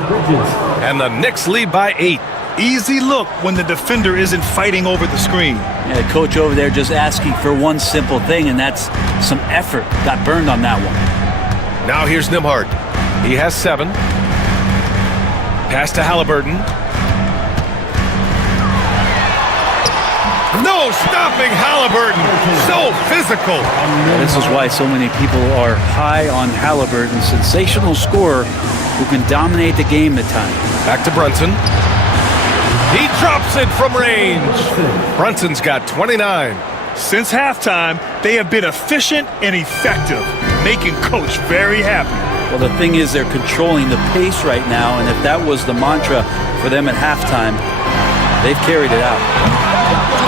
And the Knicks lead by 8. Easy look when the defender isn't fighting over the screen. Yeah, the coach over there just asking for one simple thing, and that's some effort. Got burned on that one. Now here's Nembhard. He has 7. Pass to Haliburton. No stopping Haliburton. So physical. This is why so many people are high on Haliburton. Sensational scorer who can dominate the game at times. Back to Brunson. He drops it from range. Brunson's got 29. Since halftime, they have been efficient and effective, making Coach very happy. Well, the thing is they're controlling the pace right now, and if that was the mantra for them at halftime, they've carried it out.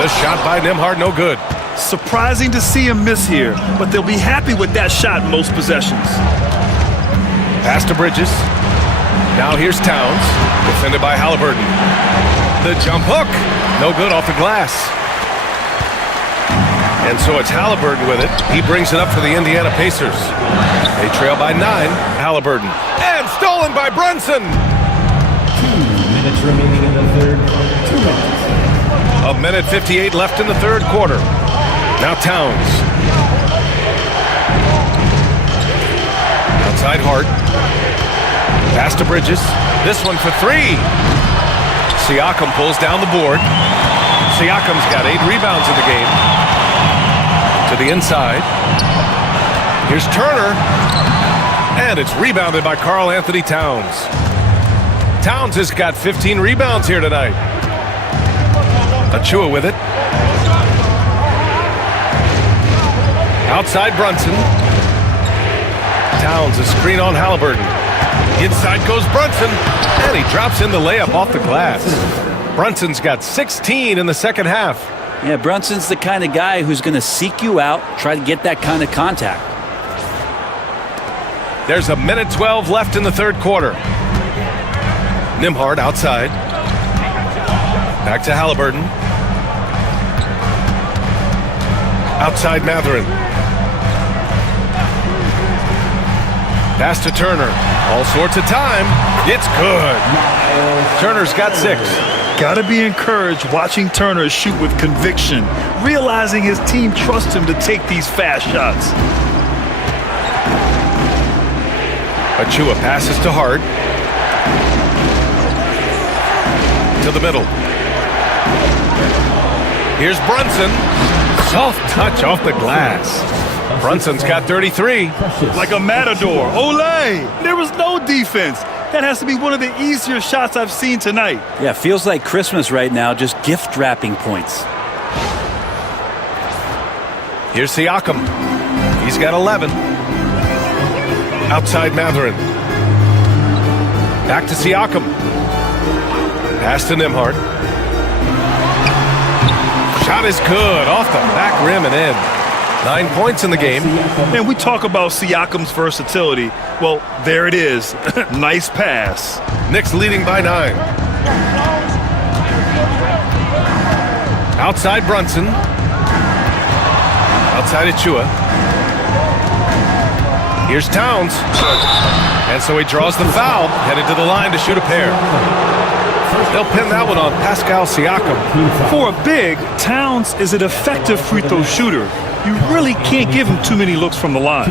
The shot by Nembhard, no good. Surprising to see him miss here, but they'll be happy with that shot most possessions. Pass to Bridges. Now here's Towns, defended by Haliburton. The jump hook, no good off the glass. And so it's Haliburton with it. He brings it up for the Indiana Pacers. They trail by 9. Haliburton. And stolen by Brunson. 2 minutes remaining in the third. 2 minutes. A minute 58 left in the third quarter. Now Towns. Outside Hart. Pass to Bridges. This one for 3. Siakam pulls down the board. Siakam's got 8 rebounds in the game. To the inside. Here's Turner. And it's rebounded by Karl Anthony Towns. Towns has got 15 rebounds here tonight. Achua with it. Outside Brunson. Towns a screen on Haliburton. Inside goes Brunson. And he drops in the layup off the glass. Brunson's got 16 in the second half. Yeah, Brunson's the kind of guy who's going to seek you out, try to get that kind of contact. There's a minute 12 left in the third quarter. Nembhard outside. Back to Haliburton. Outside Mathurin. Pass to Turner. All sorts of time. It's good. Turner's got 6. Gotta be encouraged watching Turner shoot with conviction, realizing his team trusts him to take these fast shots. Achua passes to Hart. To the middle. Here's Brunson. Soft touch off the glass. Brunson's got 33. Like a matador. Olay! There was no defense. That has to be one of the easier shots I've seen tonight. Yeah, feels like Christmas right now, just gift wrapping points. Here's Siakam. He's got 11. Outside Mathurin. Back to Siakam. Pass to Nembhard. Shot is good. Off the back rim and in. 9 points in the game. And we talk about Siakam's versatility. Well, there it is. Nice pass. Knicks leading by 9. Outside Brunson. Outside Achua. Here's Towns. And so he draws the foul, headed to the line to shoot a pair. They'll pin that one on Pascal Siakam. For a big, Towns is an effective free throw shooter. You really can't give him too many looks from the line.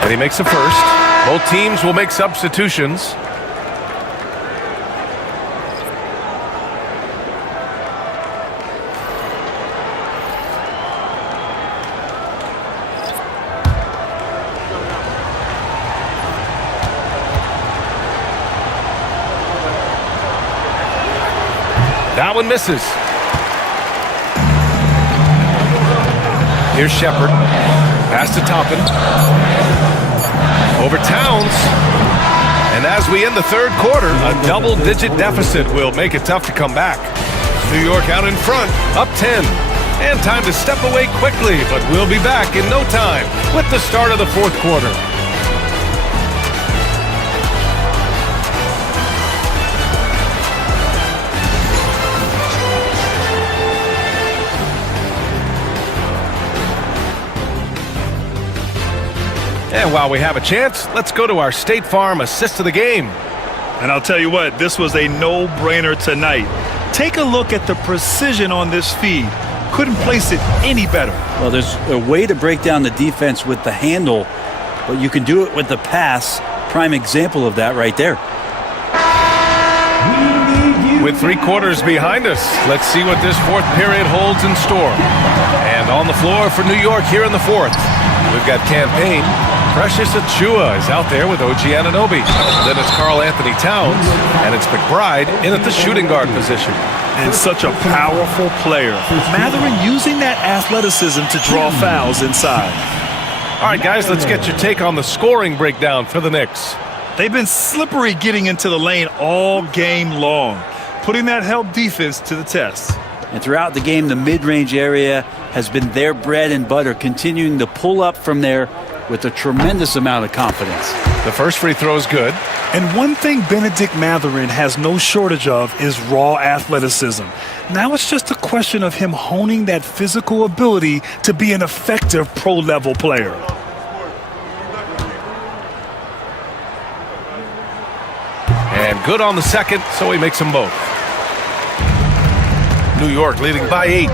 And he makes a first. Both teams will make substitutions. That one misses. Here's Shepard. Pass to Toppin. Over Towns. And as we end the third quarter, a double-digit deficit will make it tough to come back. New York out in front, up 10. And time to step away quickly, but we'll be back in no time with the start of the fourth quarter. And while we have a chance, let's go to our State Farm assist of the game. And I'll tell you what, this was a no-brainer tonight. Take a look at the precision on this feed. Couldn't place it any better. Well, there's a way to break down the defense with the handle, but you can do it with the pass. Prime example of that right there. With 3 quarters behind us, let's see what this fourth period holds in store. And on the floor for New York here in the fourth, we've got Campaign. Precious Achua is out there with OG Anunoby. Then it's Karl Anthony Towns, and it's McBride in at the shooting guard position. And such a powerful player. Mathurin using that athleticism to draw fouls inside. All right, guys, let's get your take on the scoring breakdown for the Knicks. They've been slippery getting into the lane all game long, putting that help defense to the test. And throughout the game, the mid-range area has been their bread and butter, continuing to pull up from there with a tremendous amount of confidence. The first free throw is good. And one thing Benedict Mathurin has no shortage of is raw athleticism. Now it's just a question of him honing that physical ability to be an effective pro-level player. And good on the second, so he makes them both. New York leading by 8.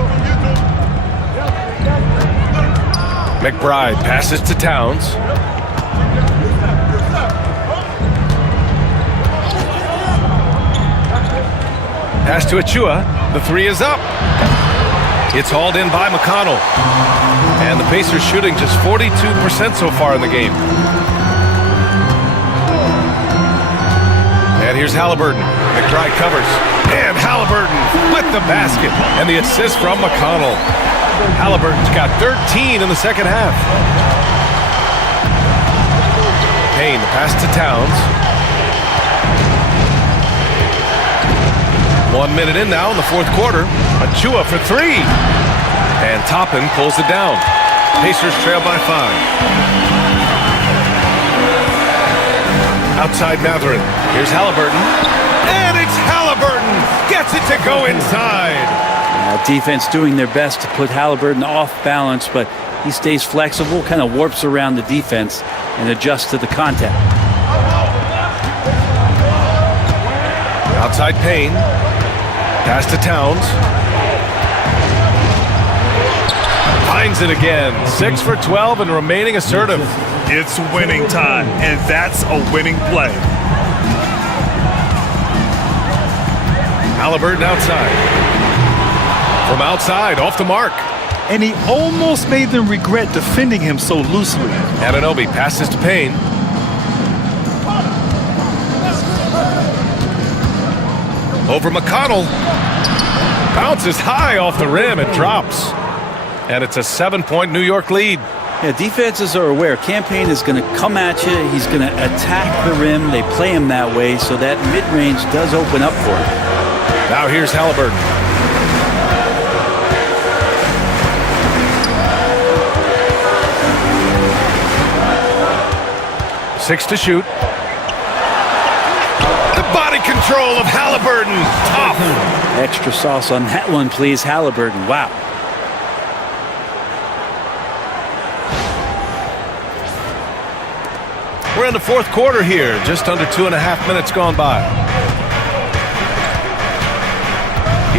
McBride passes to Towns. Pass to Achua. The 3 is up. It's hauled in by McConnell. And the Pacers shooting just 42% so far in the game. And here's Haliburton. McBride covers. And Haliburton with the basket. And the assist from McConnell. Haliburton's got 13 in the second half. Payne, the pass to Towns. 1 minute in now in the fourth quarter. Achua for 3. And Toppin pulls it down. Pacers trail by 5. Outside Mathurin. Here's Haliburton. And it's Haliburton. Gets it to go inside. Defense doing their best to put Haliburton off balance, but he stays flexible, kind of warps around the defense and adjusts to the contact. Outside Payne. Pass to Towns. Finds it again. 6 for 12 and remaining assertive. It's winning time, and that's a winning play. Haliburton outside. From outside, off the mark. And he almost made them regret defending him so loosely. Anunoby passes to Payne. Over McConnell. Bounces high off the rim and drops. And it's a 7-point New York lead. Yeah, defenses are aware. Campaign is going to come at you. He's going to attack the rim. They play him that way, so that mid-range does open up for him. Now here's Haliburton. Six to shoot. The body control of Haliburton. Tough. Extra sauce on that one, please. Haliburton. Wow. We're in the fourth quarter here. Just under 2.5 minutes gone by.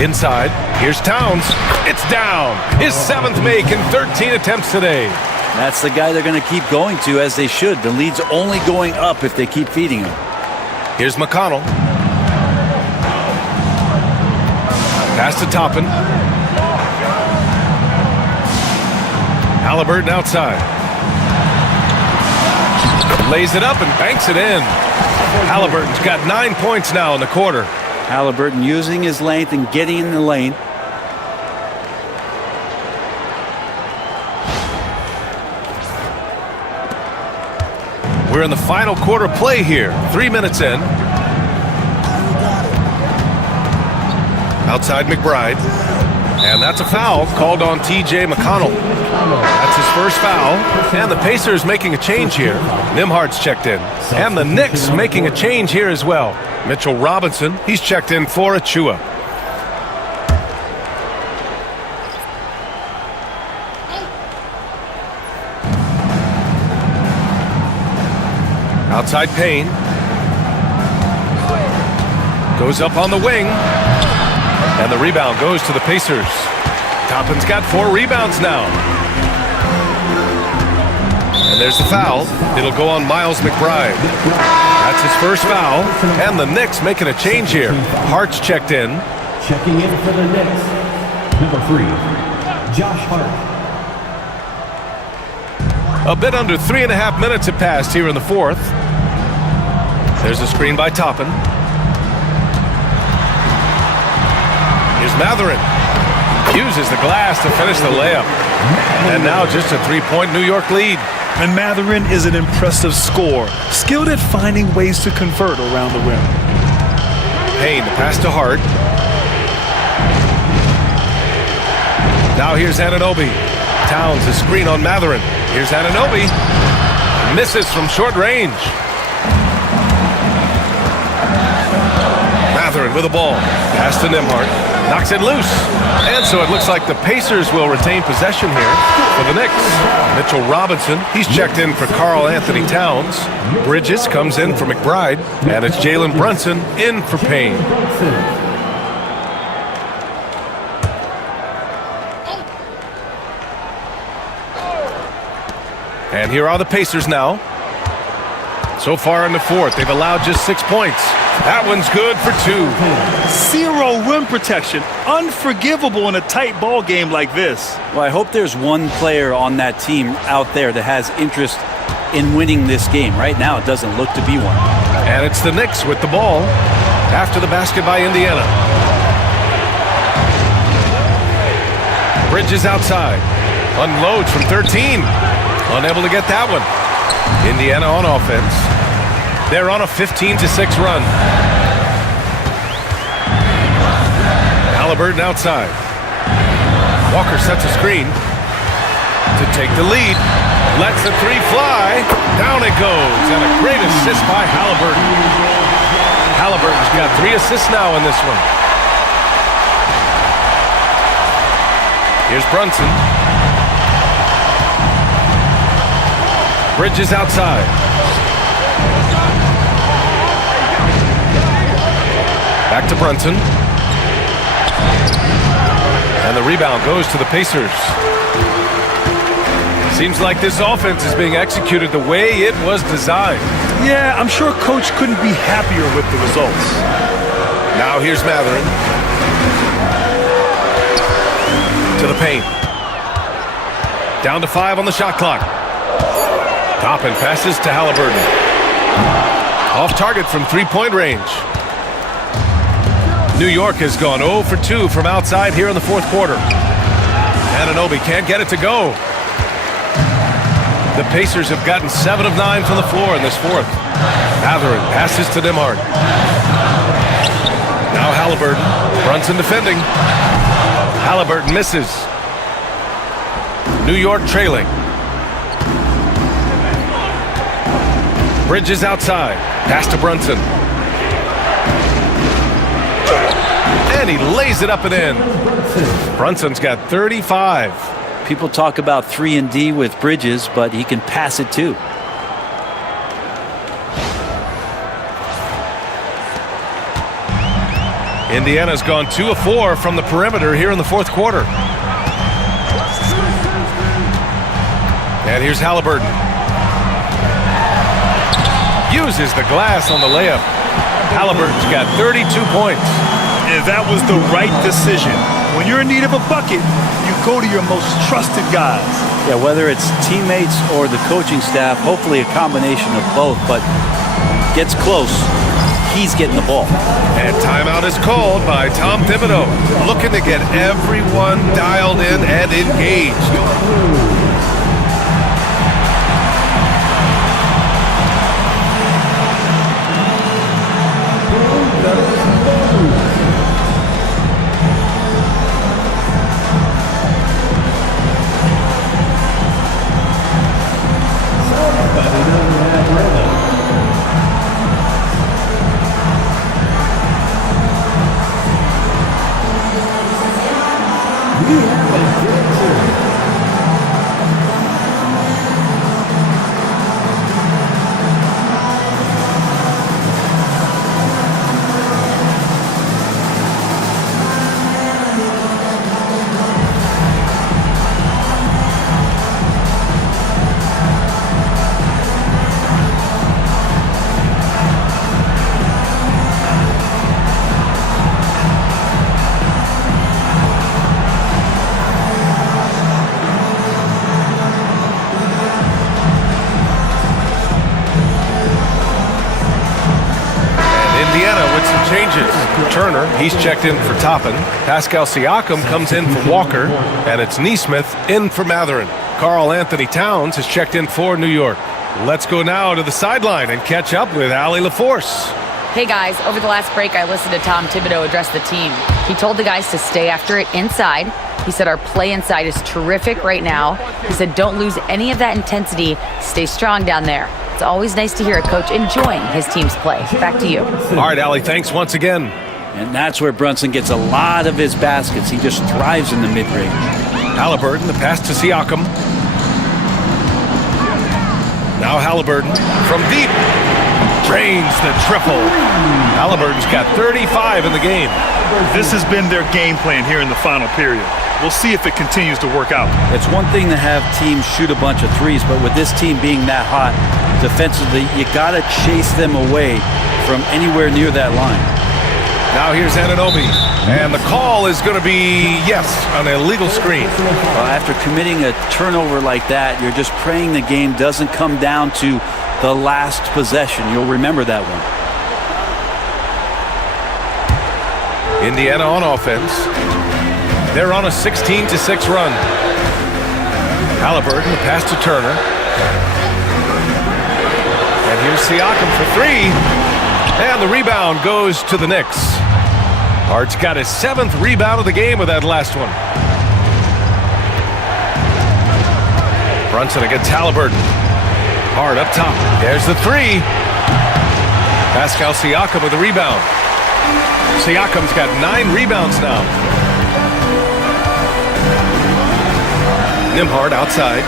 Inside. Here's Towns. It's down. His 7th make in 13 attempts today. That's the guy they're going to keep going to, as they should. The lead's only going up if they keep feeding him. Here's McConnell. Pass to Toppin. Haliburton outside. Lays it up and banks it in. Haliburton's got 9 points now in the quarter. Haliburton using his length and getting in the lane. We're in the final quarter play here. 3 minutes in. Outside McBride. And that's a foul called on T.J. McConnell. That's his first foul. And the Pacers making a change here. Nembhard's checked in. And the Knicks making a change here as well. Mitchell Robinson, he's checked in for Achua. Outside Payne. Goes up on the wing. And the rebound goes to the Pacers. Toppin's got 4 rebounds now. And there's the foul. It'll go on Miles McBride. That's his first foul. And the Knicks making a change here. Hart's checked in. Checking in for the Knicks, number 3, Josh Hart. A bit under 3.5 minutes have passed here in the fourth. There's a screen by Toppin. Here's Mathurin. Uses the glass to finish the layup. And now just a 3-point New York lead. And Mathurin is an impressive scorer, skilled at finding ways to convert around the rim. Payne, the pass to Hart. Now here's Anunoby. Towns, a screen on Mathurin. Here's Anunoby. Misses from short range. Mathurin with the ball. Pass to Nembhard. Knocks it loose. And so it looks like the Pacers will retain possession here for the Knicks. Mitchell Robinson, he's checked in for Karl Anthony Towns. Bridges comes in for McBride. And it's Jalen Brunson in for Payne. And here are the Pacers now. So far in the fourth, they've allowed just 6 points. That one's good for 2. 0 rim protection. Unforgivable in a tight ball game like this. Well, I hope there's one player on that team out there that has interest in winning this game. Right now, it doesn't look to be one. And it's the Knicks with the ball after the basket by Indiana. Bridges outside. Unloads from 13. Unable to get that one. Indiana on offense. They're on a 15-6 run. Haliburton outside. Walker sets a screen to take the lead. Lets the 3 fly. Down it goes. And a great assist by Haliburton. Haliburton's got 3 assists now in this one. Here's Brunson. Bridges outside. Back to Brunson. And the rebound goes to the Pacers. Seems like this offense is being executed the way it was designed. Yeah, I'm sure Coach couldn't be happier with the results. Now here's Mathurin. To the paint. Down to 5 on the shot clock. Toppin passes to Haliburton. Off target from 3-point range. New York has gone 0 for 2 from outside here in the fourth quarter. Anunoby can't get it to go. The Pacers have gotten 7 of 9 from the floor in this fourth. Mathurin passes to Nembhard. Now Haliburton. Brunson defending. Haliburton misses. New York trailing. Bridges outside. Pass to Brunson. And he lays it up and in. Brunson's got 35. People talk about 3-and-D with Bridges, but he can pass it too. Indiana's gone 2 of 4 from the perimeter here in the fourth quarter. And here's Haliburton. Uses the glass on the layup. Haliburton's got 32 points. And that was the right decision. When you're in need of a bucket, you go to your most trusted guys. Yeah, whether it's teammates or the coaching staff, hopefully a combination of both, but gets close, he's getting the ball. And timeout is called by Tom Thibodeau, looking to get everyone dialed in and engaged. Turner, he's checked in for Toppin. Pascal Siakam comes in for Walker, and it's Nesmith in for Mathurin. Karl Anthony Towns has checked in for New York. Let's go now to the sideline and catch up with Allie LaForce. Hey guys, over the last break I listened to Tom Thibodeau address the team. He told the guys to stay after it inside. He said our play inside is terrific right now. He said don't lose any of that intensity. Stay strong down there. It's always nice to hear a coach enjoying his team's play. Back to you. All right, Allie, thanks once again. And that's where Brunson gets a lot of his baskets. He just thrives in the mid-range. Haliburton, the pass to Siakam. Now Haliburton from deep. Drains the triple. Haliburton's got 35 in the game. This has been their game plan here in the final period. We'll see if it continues to work out. It's one thing to have teams shoot a bunch of threes, but with this team being that hot defensively, you got to chase them away from anywhere near that line. Now here's Anunoby, and the call is going to be, yes, an illegal screen. Well, after committing a turnover like that, you're just praying the game doesn't come down to the last possession. You'll remember that one. Indiana on offense. They're on a 16-6 run. Haliburton, the pass to Turner. And here's Siakam for 3. And the rebound goes to the Knicks. Hart's got his 7th rebound of the game with that last one. Brunson against Haliburton. Hart up top. There's the 3. Pascal Siakam with the rebound. Siakam's got 9 rebounds now. Nembhard outside.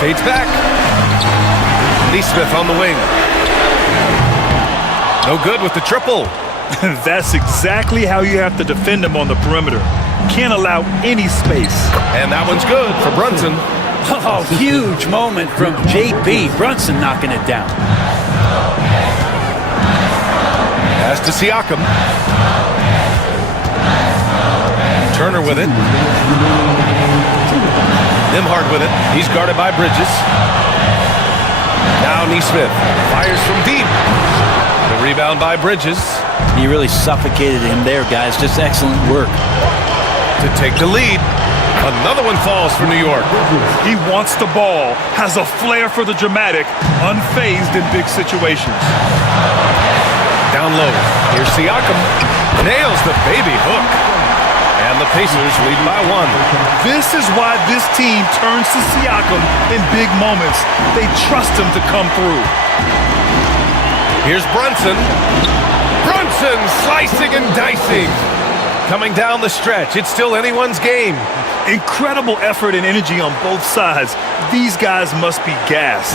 Fades back. Nesmith on the wing. No good with the triple. That's exactly how you have to defend him on the perimeter. Can't allow any space. And that one's good for Brunson. Oh, huge moment from JB. Brunson knocking it down. Pass to Siakam. Turner with it. Nembhard with it. He's guarded by Bridges. Now Nesmith fires from deep. The rebound by Bridges. He really suffocated him there, guys. Just excellent work. To to take the lead. Another one falls for New York. He wants the ball, has a flair for the dramatic, unfazed in big situations. Down low. Here's Siakam. Nails the baby hook. And the Pacers lead by 1. This is why this team turns to Siakam in big moments. They trust him to come through. Here's Brunson. Brunson slicing and dicing. Coming down the stretch. It's still anyone's game. Incredible effort and energy on both sides. These guys must be gassed.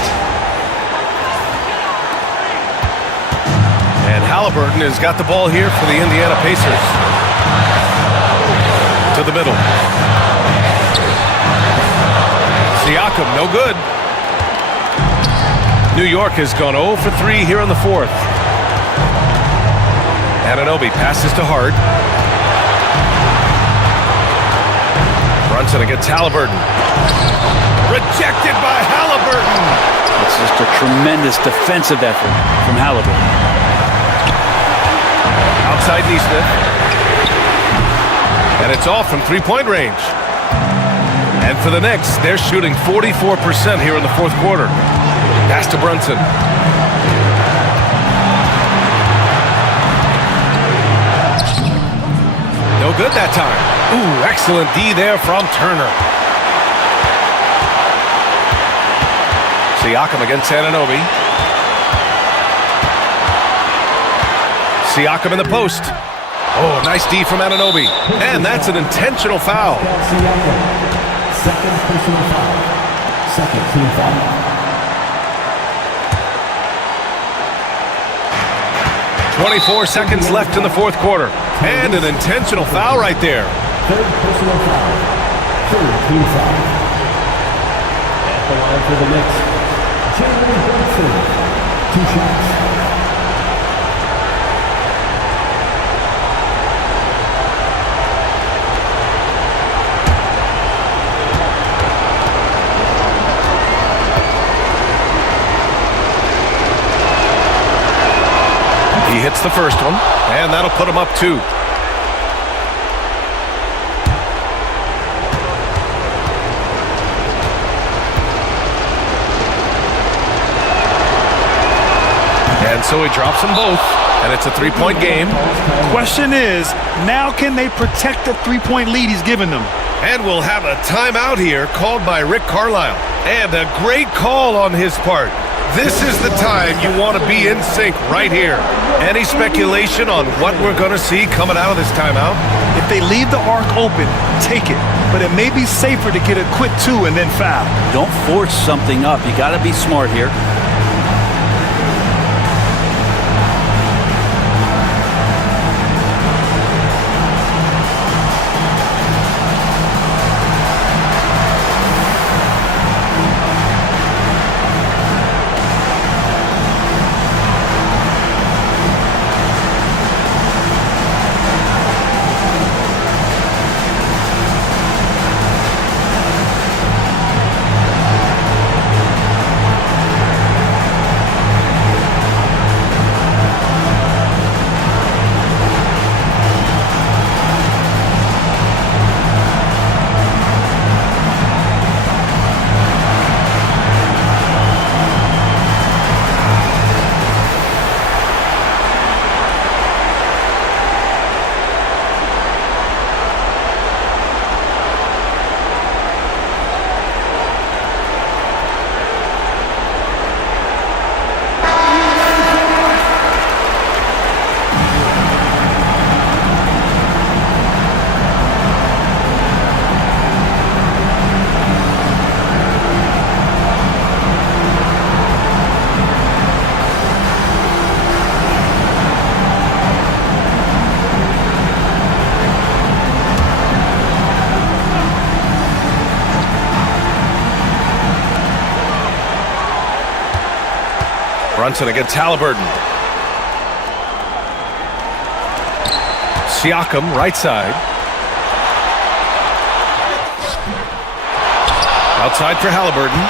And Haliburton has got the ball here for the Indiana Pacers. To the middle. Siakam, no good. New York has gone 0 for 3 here in the 4th. Anunoby passes to Hart. Brunson against Haliburton. Rejected by Haliburton. It's just a tremendous defensive effort from Haliburton. Outside Neesmith. And it's off from three-point range. And for the Knicks, they're shooting 44% here in the 4th quarter. Pass to Brunson. No good that time. Ooh, excellent D there from Turner. Siakam against Anunoby. Siakam in the post. Oh, nice D from Anunoby. And that's an intentional foul. Second personal foul. Second team foul. 24 seconds left in the 4th quarter. And an intentional foul right there. Third personal foul. Third team foul. At the line for the Knicks, Jalen Brunson. 2 shots. He hits the first one, and that'll put him up 2. And so he drops them both, and it's a 3-point game. Question is, now can they protect the 3-point lead he's given them? And we'll have a timeout here called by Rick Carlisle. And a great call on his part. This is the time you want to be in sync right here. Any speculation on what we're going to see coming out of this timeout? If they leave the arc open, take it. But it may be safer to get a quick 2 and then foul. Don't force something up. You got to be smart here. Brunson against Haliburton. Siakam, right side. Outside for Haliburton.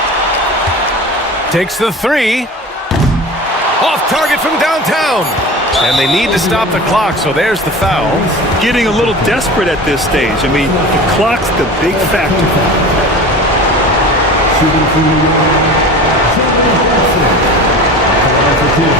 Takes the 3. Off target from downtown. And they need to stop the clock, so there's the foul. Getting a little desperate at this stage. I mean, the clock's the big factor. Shooting for New York, Jalen Brunson. Line for two.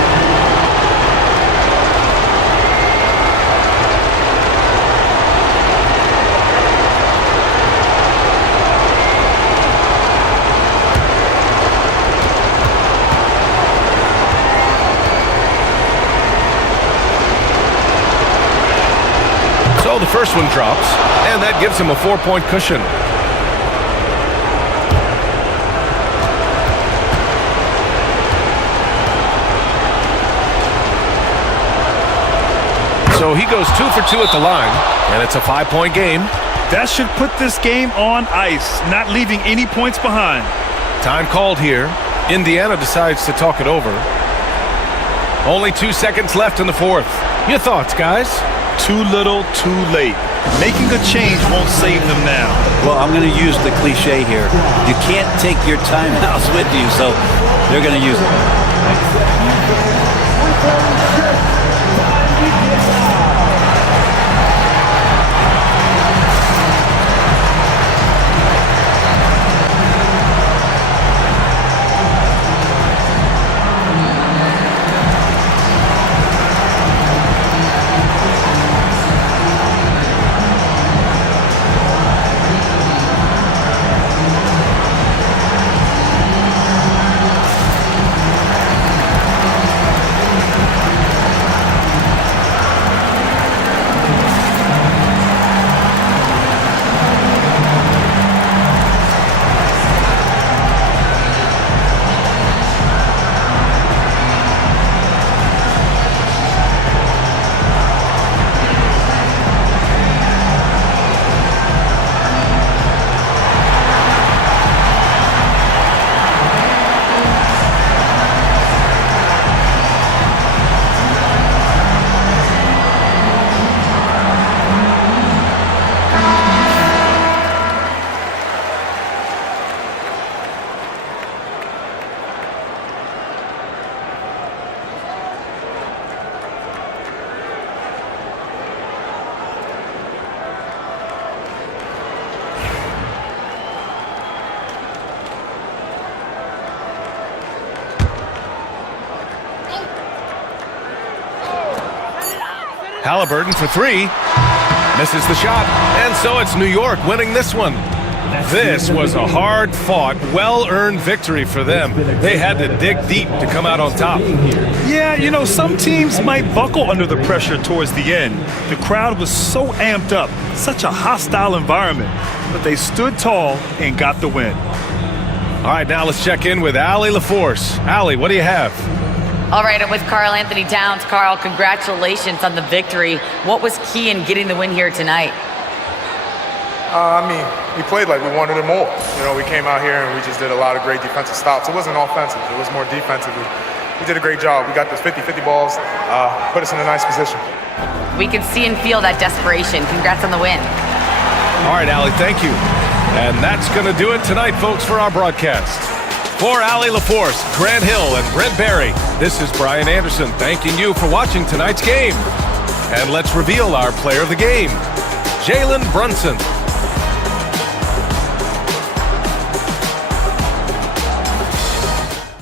So the first one drops, and that gives him a 4-point cushion. So he goes 2 for 2 at the line, and it's a 5-point game. That should put this game on ice, not leaving any points behind. Time called here. Indiana decides to talk it over. Only 2 seconds left in the fourth. Your thoughts, guys? Too little, too late. Making a change won't save them now. Well, I'm going to use the cliche here. You can't take your timeouts with you, so they're going to use it. Haliburton for 3. Misses the shot. And so it's New York winning this one. This was a hard-fought, well-earned victory for them. They had to dig deep to come out on top. Yeah, you know, some teams might buckle under the pressure towards the end. The crowd was so amped up, such a hostile environment. But they stood tall and got the win. All right, now let's check in with Allie LaForce. Allie, what do you have? All right, I'm with Karl Anthony Towns. Karl, congratulations on the victory. What was key in getting the win here tonight? We played like we wanted it more. You know, we came out here and we just did a lot of great defensive stops. It wasn't offensive. It was more defensive. We did a great job. We got those 50-50 balls, put us in a nice position. We can see and feel that desperation. Congrats on the win. All right, Allie, thank you. And that's going to do it tonight, folks, for our broadcast. For Allie LaForce, Grant Hill, and Brent Barry, this is Brian Anderson thanking you for watching tonight's game. And let's reveal our player of the game, Jalen Brunson.